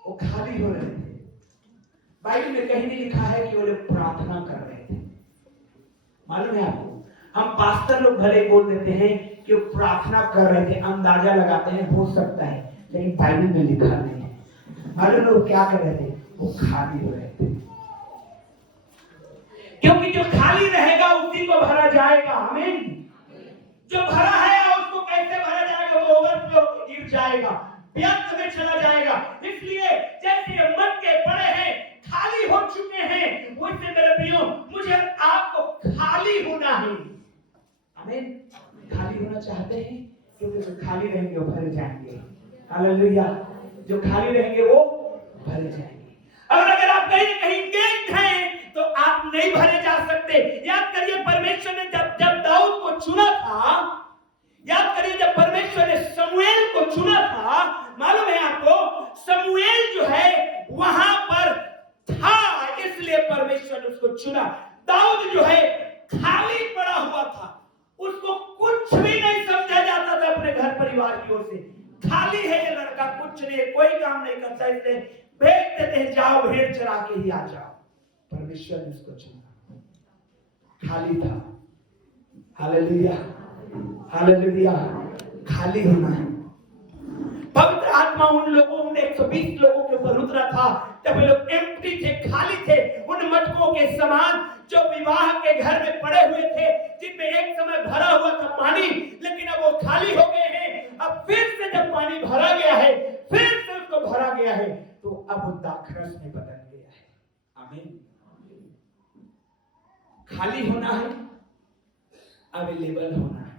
वो खाली हो रहे थे। बाइबल में कहीं नहीं लिखा है कि वो लोग प्रार्थना कर रहे थे। मालूम है आपको, हम पास्टर लोग भले बोल देते हैं कि वो प्रार्थना कर रहे थे, अंदाजा लगाते हैं, हो सकता है, लेकिन बाइबल में लिखा नहीं है। अरे लोग क्या कर रहे थे, वो खाली हो रहे थे, क्योंकि जो खाली रहेगा उसी को भरा जाएगा। आमीन। जो भरा है उसको कैसे भरा जाएगा, वो ओवरफ्लो गिर जाएगा, व्यर्थ में चला जाएगा। इसलिए जैसे ये मटके पड़े हैं, खाली हो चुके हैं, वैसे मेरे प्रियो मुझे आपको खाली होना है। आमीन। खाली होना चाहते हैं, क्योंकि जो खाली रहेंगे वो भरे जाएंगे। हालेलुया। जो खाली रहेंगे वो भरे जाएंगे। अगर आप कहीं न कहीं एंगेज हैं तो आप नहीं भरे जा सकते। याद करिए परमेश्वर ने जब दाऊद को चुना था, याद करिए जब परमेश्वर ने शमूएल को चुना था, मालूम है आपको शमूएल जो है वहां पर था, इसलिए परमेश्वर ने उसको चुना। दाऊद जो है खाली पड़ा हुआ था, उसको कुछ भी नहीं समझा जाता था अपने घर परिवार की ओर से। खाली है ये लड़का, कुछ नहीं, कोई काम नहीं करता, इसलिए भेज देते हैं, जाओ भेड़ चरा के ही आ जाओ। परमेश्वर ने उसको चुना, खाली था। Hallelujah, hallelujah. खाली होना है। पवित्र आत्मा उन लोगों ने 120 लोगों के ऊपर उतरा था, जब वे लोग एम्प्टी थे, खाली थे, उन मटकों के समान जो विवाह के घर में पड़े हुए थे, जिनमें एक समय भरा हुआ था पानी, लेकिन अब वो खाली हो गए हैं। अब फिर से जब पानी भरा गया है, फिर से उसको भरा गया है, तो अब वो दाखरस में बदल गया है। आमीन। खाली होना है, अवेलेबल होना है,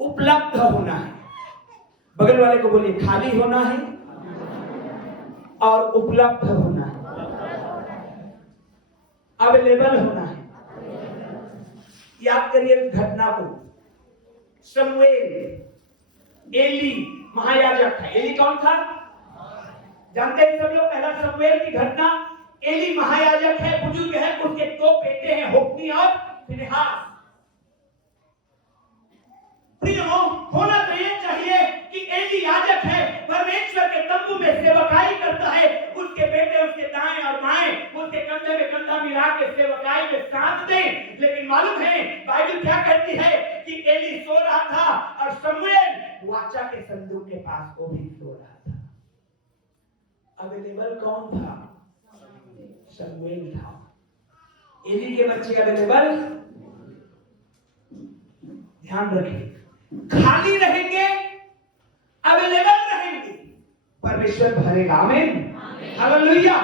उपलब्ध होना है। बगल वाले को बोलिए, खाली होना है और उपलब्ध होना है, अवेलेबल होना है। याद करिए घटना को। शमूएल, एली महायाजक था। एली कौन था? जानते हैं सब लोग। पहला शमूएल की घटना, एली महायाजक है, बुजुर्ग है, उसके 2 बेटे हैं, होप्नी और फिनेहास। प्रियो, होना तो ये चाहिए कि एली याजक है, परमेश्वर के तंबू में सेवकाई करता है, उसके बेटे उसके दाएं और बाएं उसके कंधे में कंधा मिला के सेवकाई में साथ दें। लेकिन मालूम है बाइबल क्या कहती है कि एली सो रहा था और शमूएल वाचा के संदूक के पास वो भी सो रहा था। अवेलेबल कौन था? शमूएल था। एली के बच्चे अवेलेबल। ध्यान रखिए, खाली रहेंगे, अवेलेबल रहेंगे, परमेश्वर भरेगा। आमीन, हालेलुया।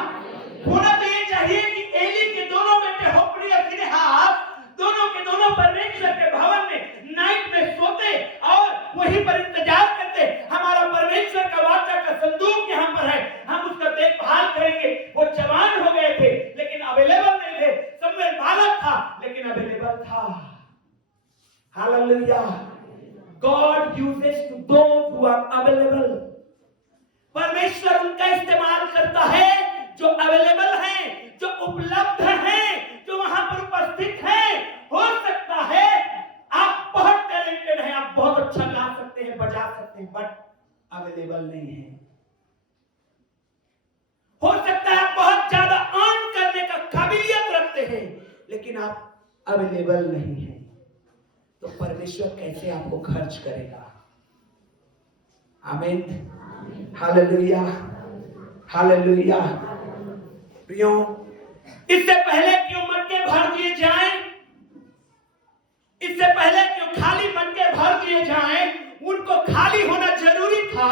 होना तो ये चाहिए कि एली के दोनों बेटे होप्नी और फिनेहास दोनों के दोनों परमेश्वर के भवन में नाइट में सोते और वहीं पर इंतजार करते, हमारा परमेश्वर का वाचा का संदूक यहाँ पर है, हम उसका देखभाल करेंगे। वो जवान हो गए थे लेकिन अवेलेबल नहीं थे। शमूएल बालक था लेकिन अवेलेबल था। Hallelujah. God uses to those who are available. परमेश्वर उनका इस्तेमाल करता है जो अवेलेबल हैं, जो उपलब्ध हैं, जो वहां पर उपस्थित हैं। हो सकता है आप बहुत टैलेंटेड हैं, आप बहुत अच्छा गा सकते हैं, बजा सकते हैं, बट अवेलेबल नहीं है। हो सकता है आप बहुत ज्यादा अर्न करने का काबिलियत रखते हैं, लेकिन आप अवेलेबल नहीं हैं। तो परमेश्वर कैसे आपको खर्च करेगा? आमीन, हालेलुया, हालेलुया। प्रियो, इससे पहले क्यों मटके भर दिए जाएं, इससे पहले क्यों खाली मटके भर दिए जाएं, उनको खाली होना जरूरी था।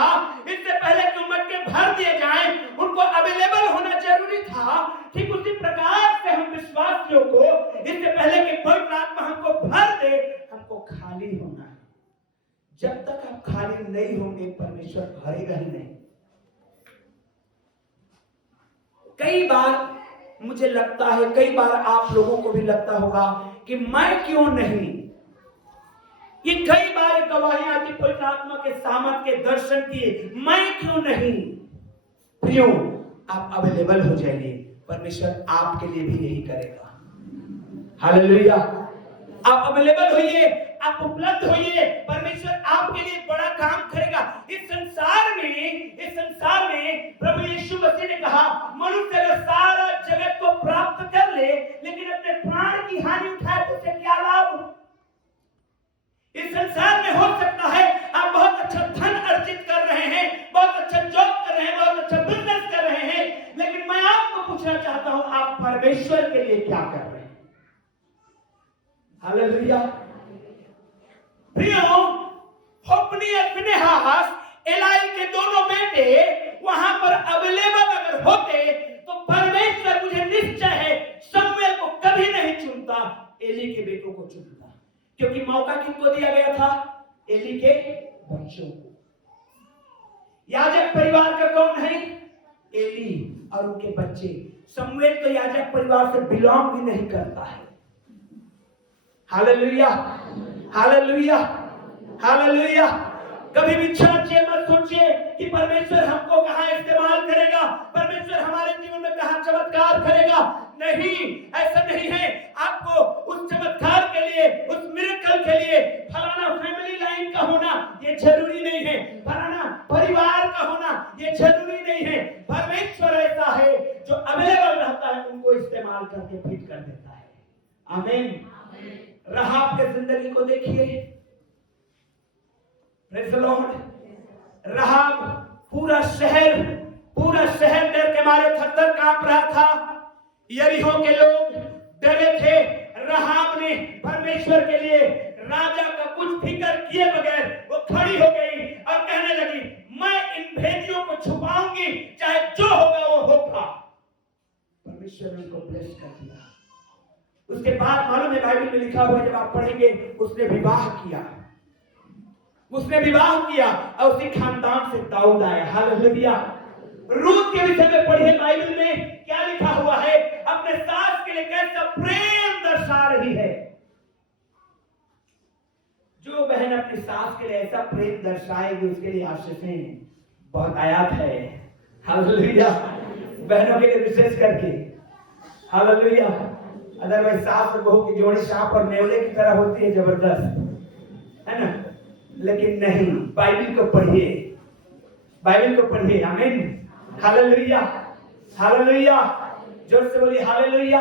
इससे पहले क्यों मटके भर दिए जाएं, उनको अवेलेबल होना जरूरी था। ठीक उसी प्रकार से हम विश्वासियों को इससे पहले कि पवित्र आत्मा हमको भर दे, हमको खाली होना है। जब तक आप खाली नहीं होंगे, परमेश्वर भरेगा ही नहीं। कई बार मुझे लगता है, कई बार आप लोगों को भी लगता होगा कि मैं क्यों नहीं। ये कई बार गवाहियां आती पवित्र आत्मा के सामर्थ के दर्शन की, मैं क्यों नहीं। प्रियो, आप अवेलेबल हो जाइए, परमेश्वर आपके लिए भी यही करेगा। हालेलुया। आप अवेलेबल होइए, आप उपलब्ध होइए, परमेश्वर आपके लिए बड़ा काम करेगा। इस संसार में प्रभु यीशु मसीह ने कहा, मनुष्य अगर सारा जगत को प्राप्त कर ले लेकिन अपने प्राण की हानि उठाए तो उसे क्या लाभ? इस संसार में हो सकता है आप बहुत अच्छा धन अर्जित कर रहे हैं, परमेश्वर के लिए क्या कर रहे हैं। हालेलुया। प्रियो, होप्नी और फिनेहास, एलाई के दोनों बेटे वहां पर अवेलेबल अगर होते तो परमेश्वर, मुझे निश्चय है, शमूएल को कभी नहीं चुनता, एली के बेटों को चुनता। क्योंकि मौका किनको दिया गया था? एली के बच्चों को। याजक परिवार का कौन है? एली और उनके बच्चे। शमूएल तो याजक परिवार से बिलोंग भी नहीं करता है। Hallelujah, hallelujah, hallelujah. कभी भी चर्च ये मत सोचिए कि परमेश्वर हमको कहां इस्तेमाल करेगा, परमेश्वर हमारे जीवन में कहां चमत्कार करेगा। नहीं, ऐसा नहीं है। आपको उस चमत्कार के लिए, उस मिरेकल के लिए फलाना फैमिली लाइन का होना ये जरूरी नहीं है, फलाना परिवार का होना ये जरूरी नहीं है। परमेश्वर ऐसा है जो अवेलेबल रहता है, उनको इस्तेमाल करके फिट कर देता है। आमीन। राहाब के जिंदगी को देखिए। Praise the Lord. राहाब, पूरा शहर डर के मारे थर-थर कांप रहा था। यरीहो के लोग डरे थे। राहाब ने परमेश्वर के लिए राजा का कुछ फिक्र किए बगैर वो खड़ी हो गई और कहने लगी, मैं इन भेदियों को छुपाऊंगी, चाहे जो होगा वो होगा। परमेश्वर ने उनको ब्लेस कर दिया। उसके बाद मालूम है, बाइबल में लिखा हुआ है, जब आप पढ़ेंगे, उसने विवाह किया और उसके खानदान से दाऊद आया। हालेलुया। रूत के विषय में पढ़िए, बाइबल में क्या लिखा हुआ है, अपने सास के लिए कैसा प्रेम दर्शा रही है। जो बहन अपनी सास के लिए ऐसा प्रेम दर्शाएगी, उसके लिए आशीषें बहुत आयात है। हालेलुया। बहनों के लिए विशेष करके। हालेलुया। अदरवाइज सास और बहू की जोड़ी सांप और नेवले की तरह होती है, जबरदस्त, है ना। लेकिन नहीं, बाइबल को पढ़िए। आमीन। Hallelujah, hallelujah. जोर से बोलिए हालेलुया।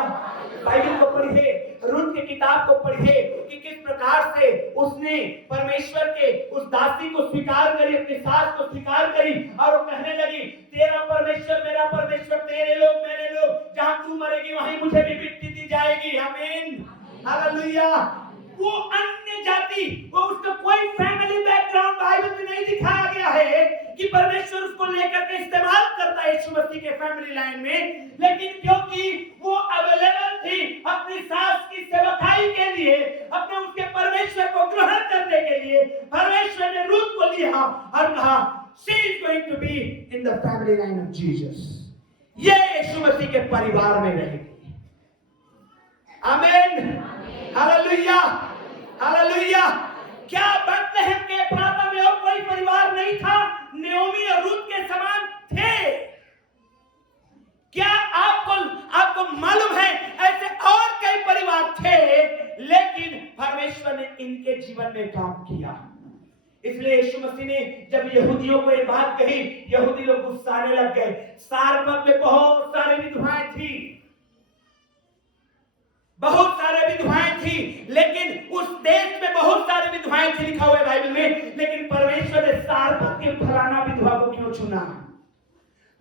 बाइबल को पढ़िए, रूत की किताब को पढ़िए कि किस प्रकार से उसने परमेश्वर के उस दासी को स्वीकार करी, अपनी सास को स्वीकार करी, और वो कहने लगी, तेरा परमेश्वर मेरा परमेश्वर, तेरे लोग मेरे लोग, जहां तू मरेगी वहीं मुझे भी मिट्टी दी जाएगी। आमीन। हालेलुया। वो अन्य जाति, वो उसका कोई फैमिली बैकग्राउंड बाइबल में नहीं दिखाया गया है कि परमेश्वर उसको लेकर के इस्तेमाल करता है यीशु मसीह के फैमिली लाइन में। लेकिन क्योंकि वो अवेलेबल थी अपनी सास की सेवकाई के लिए, अपने उसके परमेश्वर को ग्रहण करने के लिए, परमेश्वर ने रूत को लिया और कहा, she is going to be in the family line of Jesus। ये यीशु मसीह के परिवार में रहेगी। आमीन। Hallelujah, hallelujah. क्या बेथलेहम के प्रांत में और कोई परिवार नहीं था? नयोमी और रूत के समान थे। क्या आपको मालूम है, ऐसे और कई परिवार थे, लेकिन परमेश्वर ने इनके जीवन में काम किया। इसलिए यीशु मसीह ने जब यहूदियों को ये बात कही, यहूदी लोग गुस्साने लग गए। सारपत में बहुत सारी विधवाएं थी, लेकिन उस देश में बहुत सारी विधवाएं थी, लिखा हुआ है बाइबल में, लेकिन परमेश्वर ने सारपत के फलाना विधवा को क्यों चुना?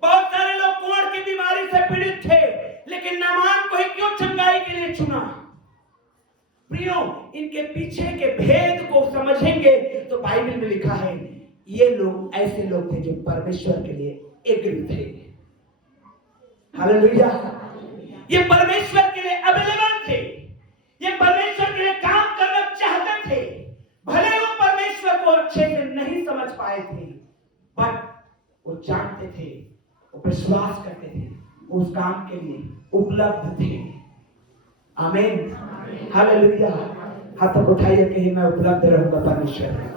बहुत सारे लोग कोढ़ की बीमारी से पीड़ित थे, लेकिन नामान को ही क्यों चंगाई के लिए चुना? प्रियो, इनके पीछे के भेद को समझेंगे तो बाइबल में लिखा है, ये लोग ऐसे लोग थे जो परमेश्वर के लिए एग्री थे। हालेलुया। ये परमेश्वर के लिए अवेलेबल थे, ये परमेश्वर के लिए काम करना चाहते थे। भले वो परमेश्वर को अच्छे से नहीं समझ पाए थे, बट वो जानते थे, वो विश्वास करते थे, उस काम के लिए उपलब्ध थे। आमीन। हालेलुया। हाथ उठाइए, कहीं मैं उपलब्ध रहूंगा परमेश्वर।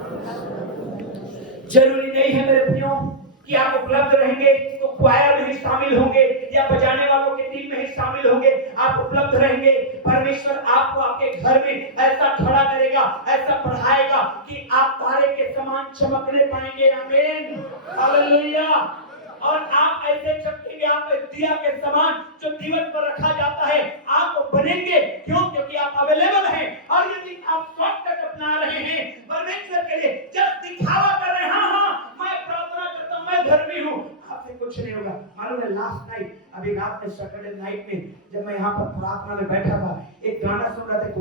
जरूरी नहीं है मेरे प्रियो कि आप उपलब्ध रहेंगे तो क्वायर में ही शामिल होंगे या बजाने वालों के टीम में ही शामिल होंगे। आप उपलब्ध रहेंगे, परमेश्वर आपको आपके घर में ऐसा खड़ा करेगा, ऐसा बढ़ाएगा कि आप तारे के समान चमकने पाएंगे। आमीन। हालेलुया। और आप ऐसे चमकेंगे, आप दिया के समान जो दीवट पर रखा जाता है, आप बनेंगे। क्यों? क्योंकि आप अवेलेबल हैं। और यदि आप शॉर्टकट अपना रहे हैं परमेश्वर के लिए, जब दिखावा कर रहे हैं, हाँ मैं प्रार्थना करता हूं, मैं धर्मी हूं, आपसे कुछ नहीं होगा। मालूम है, लास्ट नाइट अभी रात में सैटरडे नाइट में जब मैं यहाँ पर प्रार्थना में बैठा था, एक गाना सुन रहा था, एक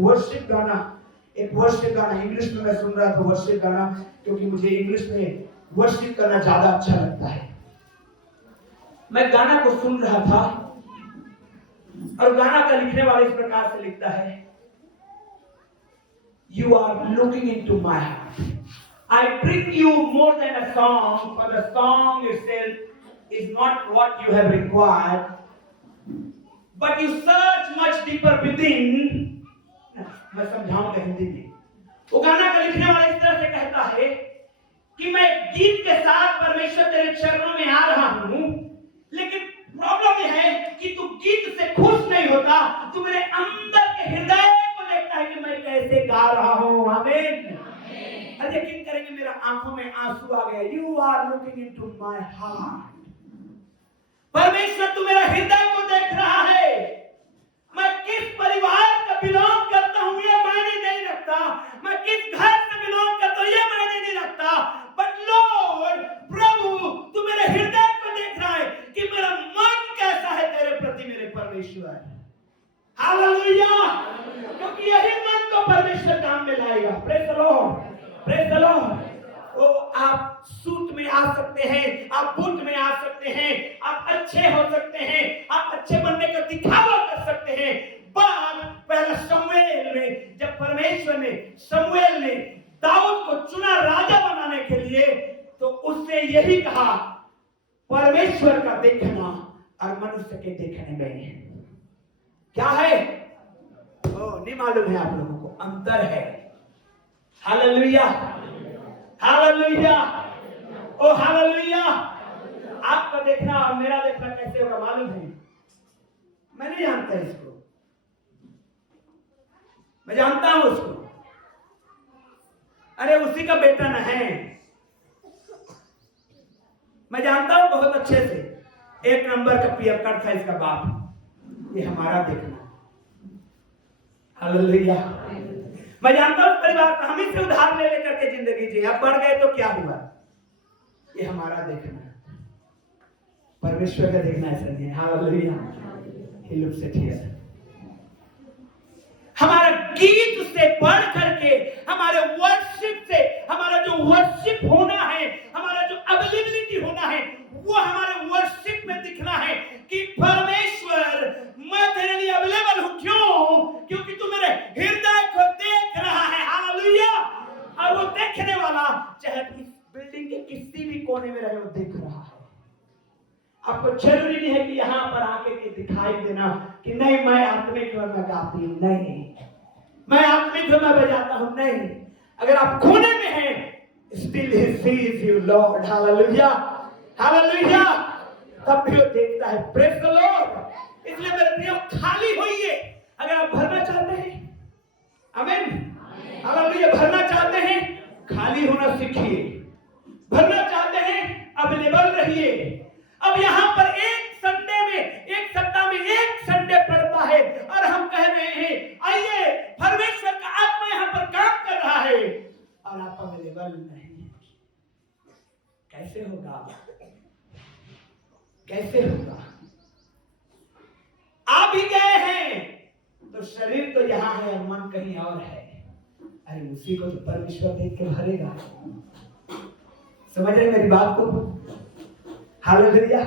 वर्शिप गाना इंग्लिश में मैं सुन रहा था, वर्शिप गाना, क्योंकि मुझे इंग्लिश में वर्शिप करना ज्यादा अच्छा लगता है। मैं गाना को सुन रहा था और गाना का लिखने वाले इस प्रकार से लिखता है, You are looking into my heart. I bring you more than a song, for the song itself is not what you have required, but you search much deeper within. मैं समझाऊंगा हिंदी में। वो गाना का लिखने वाला इस तरह से कहता है कि मैं गीत के साथ परमेश्वर तेरे चरणों में आ रहा हूं, लेकिन प्रॉब्लम यह है कि तू गीत से खुश नहीं होता, तू मेरे अंदर के हृदय को देखता है कि मैं कैसे गा रहा हूं। आमीन। और यकीन करेंगे मेरा आंखों में आंसू आ गया। You are looking into my heart. परमेश्वर तू मेरा हृदय को देख रहा है। मैं किस परिवार का बिलोंग करता हूं ये मायने नहीं रखता, मैं किस घर से बिलोंग करता हूं ये मायने नहीं रखता, बट लॉर्ड प्रभु तू मेरे हृदय को देख रहा है कि मेरा मन कैसा है तेरे प्रति मेरे परमेश्वर। हालेलुया। क्योंकि यही मन को परमेश्वर काम में लाएगा। Praise the Lord, praise the Lord. वो आप सूट में आ सकते हैं, आप बूट में आ सकते हैं, आप अच्छे हो सकते हैं, आप अच्छे बनने का दिखावा कर सकते हैं, पर पहला शमूएल में जब परमेश्वर ने शमूएल ने दाऊद को चुना राजा बनाने के लिए, तो उसने यही कहा, परमेश्वर का देखना और मनुष्य के देखने में क्या है? नहीं मालूम है आप लोगों को, अंतर है। हालेलुया, हालेलुया, ओ हालेलुया। आपका देखना और मेरा देखना कैसे होगा मालूम है? मैं नहीं जानता इसको, मैं जानता हूं उसको। अरे उसी का बेटा न है, मैं जानता हूं बहुत अच्छे से। एक नंबर का पियर कट था इसका बाप। ये हमारा देखना। हालेलुया। मैं जानता हूं परिवार का, हम इससे उधार ले लेकर के जिंदगी जी, अब बढ़ गए तो क्या हुआ? ये हमारा देखना, परमेश्वर का देखना ऐसा नहीं है। Hallelujah. He looks at here. हमारा गीत से बढ़ करके, हमारे वर्शिप से, हमारा जो वर्शिप होना है, हमारा जो अवेलेबिलिटी होना है, वो हमारे वर्शिप में दिखना है कि परमेश्वर मैं तेरे लिए अवेलेबल हूं। क्यों? क्योंकि तू मेरे हृदय को देख रहा है। हालेलुया। और वो देखने वाला चाहे इस बिल्डिंग के किसी भी कोने में रहे, वो देख रहा है। आपको जरूरी नहीं है कि यहां पर आके के दिखाई देना कि नहीं मैं आत्मिक में मैं गाती हूं, नहीं मैं आत्मिक में मैं बजाता हूं, नहीं। अगर आप कोने में हैं, still he sees you Lord. Hallelujah, hallelujah. तब भी वो देखता है। Praise the Lord. इसलिए मेरे प्रियो खाली होइए। अगर आप भरना चाहते हैं, आमीन, हालेलुया, भरना चाहते हैं, खाली होना सीखिए। भरना चाहते हैं, अवेलेबल रहिए। अब यहाँ पर एक संडे में, एक सप्ताह में एक संडे पड़ता है और हम कह रहे हैं आइए परमेश्वर का आत्मा यहाँ पर काम कर रहा है, और आप अवेलेबल नहीं। कैसे होगा? कैसे होगा? आ भी गए हैं तो शरीर तो यहाँ है और मन कहीं और है। अरे उसी को तो परमेश्वर देख के भरेगा। समझ रहे मेरी बात को? हालेलुया।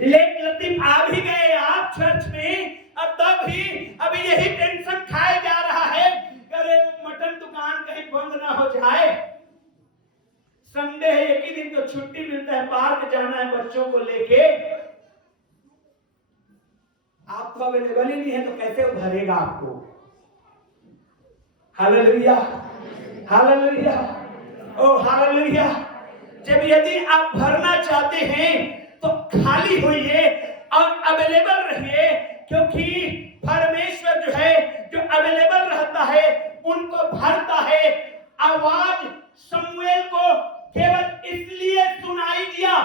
लेट लतीफ आ भी गए आप चर्च में, और तब भी अभी यही टेंशन खाया जा रहा है, अरे मटन दुकान कहीं बंद ना हो जाए। संडे है, एक ही दिन तो छुट्टी मिलता है, पार्क जाना है बच्चों को लेके। आप तो अवेलेबल ही नहीं है तो कैसे उभरेगा आपको? हालेलुया, हालेलुया, ओ हालेलुया। जब यदि आप भरना चाहते हैं तो खाली होइए और अवेलेबल रहिए, क्योंकि परमेश्वर जो है, जो अवेलेबल रहता है उनको भरता है। आवाज शमूएल को केवल इसलिए सुनाई दिया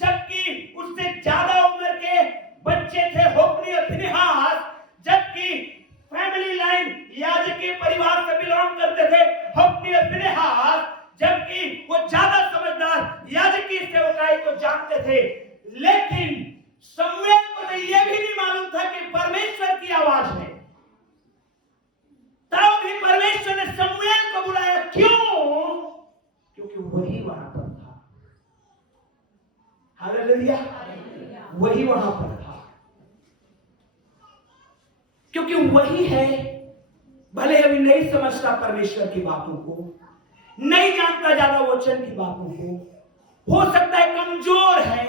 जबकि उससे ज्यादा उम्र के बच्चे थे, होप्नी और फिनेहास, जबकि फैमिली लाइन याजकीय परिवार से बिलोंग करते थे होप्नी और फिनेहास, जबकि वो ज्यादा समझदार याजकीय सेवकाई को जानते थे। लेकिन शमूएल को तो ये भी हालेलुया। वही वहां पर था, क्योंकि वही है। भले अभी नहीं समझता परमेश्वर की बातों को, नहीं जानता ज्यादा वचन की बातों को, हो सकता है कमजोर है,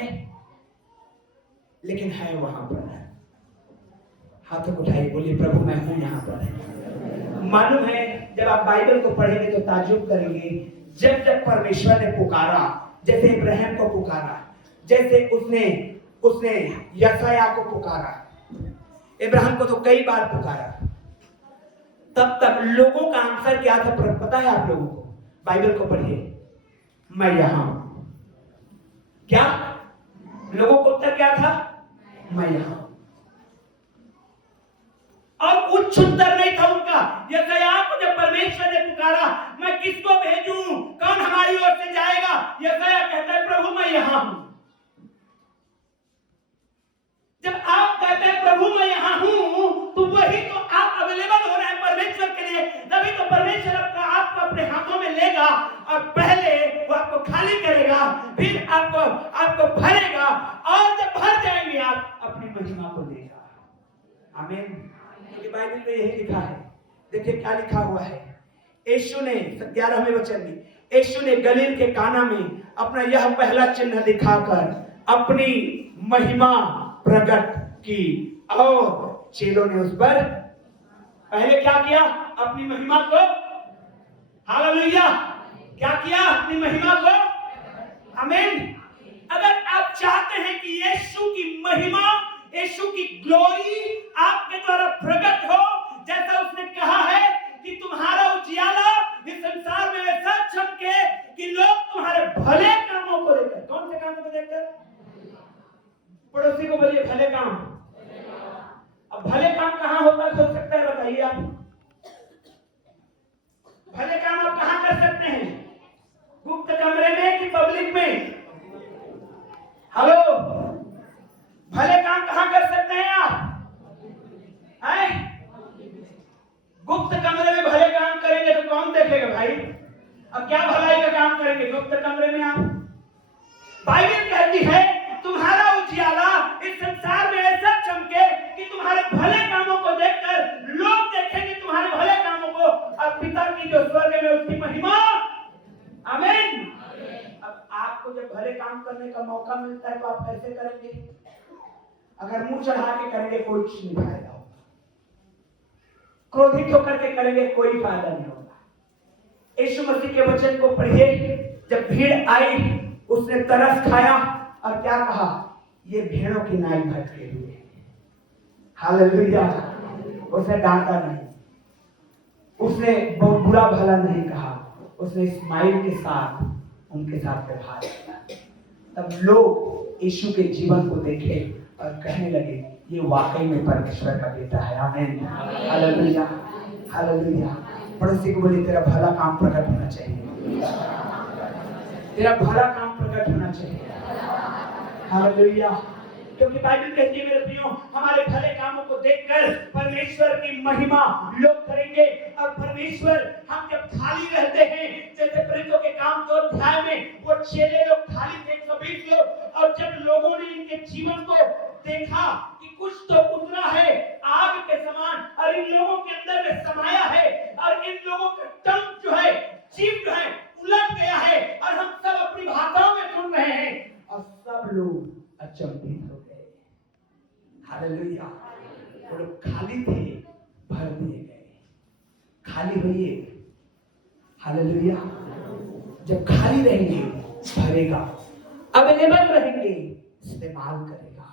लेकिन है वहां पर। हाथों को उठाइए, बोलिए प्रभु मैं हूं यहां पर। मालूम है जब आप बाइबल को पढ़ेंगे तो ताज्जुब करेंगे, जब जब परमेश्वर ने पुकारा, जैसे इब्राहिम को पुकारा, जैसे उसने यशायाह को पुकारा, इब्राहिम को तो कई बार पुकारा, तब लोगों का आंसर क्या था पता है आप लोगों को? बाइबल को पढ़िए, मैं यहां हूं। क्या लोगों को उत्तर क्या था? मैं यहां। और उच्च उत्तर नहीं था उनका। यशायाह को जब परमेश्वर ने पुकारा, मैं किसको भेजूं, कौन हमारी ओर से जाएगा, यशायाह कहता है प्रभु मैं यहां हूं। जब आप कहते हैं प्रभु मैं यहां हूं, तो वही तो आप अवेलेबल हो रहे हैं परमेश्वर के लिए। तभी तो परमेश्वर आपको अपने हाथों में लेगा और पहले वो आपको खाली करेगा, फिर आपको भरेगा, और जब भर जाएंगे आप अपनी महिमा को लेगा। आमीन। क्योंकि बाइबल में यही लिखा है। देखिए क्या लिखा हुआ है। यीशु ने 11वें वचन में, यीशु ने गलील के काना में अपना यह पहला चिन्ह दिखाकर अपनी महिमा प्रकट की, और चेलों ने उस पर पहले क्या किया? अपनी महिमा को, हालेलुया, क्या किया? अपनी महिमा को। आमीन। अगर आप चाहते हैं कि यीशु की महिमा, यीशु की ग्लोरी आपके द्वारा प्रकट हो, जैसा उसने कहा है कि तुम्हारा उजियाला इस संसार में ऐसा चमके कि लोग तुम्हारे भले कामों को देखकर, कौन से कामों को देखकर? पड़ोसी को बोलिए भले काम। अब भले काम कहां होता हो सकता है बताइए आप? भले काम आप कहां कर सकते हैं? गुप्त कमरे में कि पब्लिक में? हेलो, भले काम कहां कर सकते हैं आप? हैं? गुप्त कमरे में भले काम करेंगे तो कौन देखेगा भाई? अब क्या भलाई का काम करेंगे गुप्त कमरे में आप? बाइबल कहती है तुम्हारा उजियाला इस संसार में ऐसा चमके कि तुम्हारे भले कामों को देखकर लोग देखेंगे तुम्हारे भले कामों को, और पिता की जो स्वर्ग में उसकी महिमा। आमीन। अब आपको जब भले काम करने का मौका मिलता है तो आप कैसे करेंगे? अगर मुंह चढ़ा के करेंगे कोई कुछ नहीं फायदा होगा, क्रोधित होकर के करेंगे कोई फायदा नहीं होगा। यीशु मसीह के वचन को पढ़िए, जब भीड़ आई उसने तरस खाया और क्या कहा? ये भेड़ों की नाई भटके हुए हैं। हालेलुया। उसने डांटा नहीं, उसने बहुत बुरा भला नहीं कहा, उसने स्माइल के साथ उनके साथ व्यवहार किया। तब लोग यीशु के जीवन को देखे और कहने लगे ये वाकई में परमेश्वर का बेटा है। आमीन। Hallelujah, hallelujah. पड़ोसी को बोलिए तेरा भला काम प्रकट होना चाहिए, तेरा भला काम प्रकट होना चाहिए। हालेलुया। क्योंकि बाइबल कहती है मेरे प्रियो, हमारे भले कामों को देखकर परमेश्वर की महिमा लोग करेंगे। और परमेश्वर, हम जब खाली रहते हैं, जैसे प्रेरितों के काम 2 अध्याय में वो चेले लोग खाली थे 120 लोग, और जब लोगों ने इनके जीवन को देखा कि कुछ तो उतरा है आग के समान, और इन लोगों के अंदर में समाया है, और इन लोगों का टंग जो है, जीभ जो है उलट गया है, और हम सब अपनी भाषाओं में सुन रहे हैं, और सब लोग अचंभित हो गए। हालेलुया। वो लोग खाली थे, भर दिए गए। खाली होइए। हालेलुया। जब खाली रहेंगे भरेगा, अवेलेबल रहेंगे इस्तेमाल करेगा।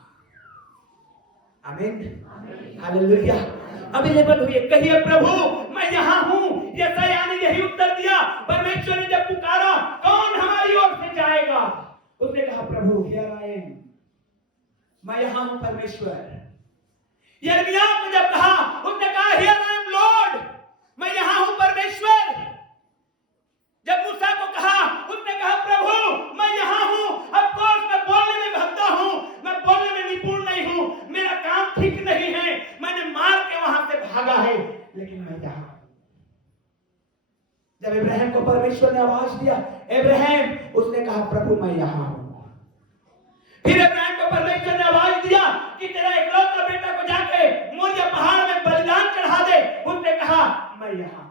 आमीन। हालेलुया। अवेलेबल हुए, कहिए प्रभु मैं यहां हूं। यशायाह ने यही उत्तर दिया। परमेश्वर ने जब पुकारा कौन हमारी ओर से जाएगा? उसने कहा प्रभु हियर आई एम, मैं यहां हूं परमेश्वर। यिर्मयाह को जब कहा, उसने कहा हियर आई एम लॉर्ड, मैं यहां हूं परमेश्वर। जब मूसा को कहा, उसने कहा प्रभु मैं यहां हूं। ऑफ कोर्स मैं बोलने में भद्दा हूं, मैं बोलने में निपुण नहीं हूं, मेरा काम ठीक नहीं है, मैंने मार के वहां से भागा है, लेकिन मैं यहां हूं। जब इब्राहिम को परमेश्वर ने आवाज दिया इब्राहिम, उसने कहा प्रभु मैं यहां हूं। फिर अब्राहम को परमेश्वर ने आवाज दिया कि तेरा इकलौता बेटा को जाके मोरिया पहाड़ में बलिदान चढ़ा दे। उसने कहा मैं यहाँ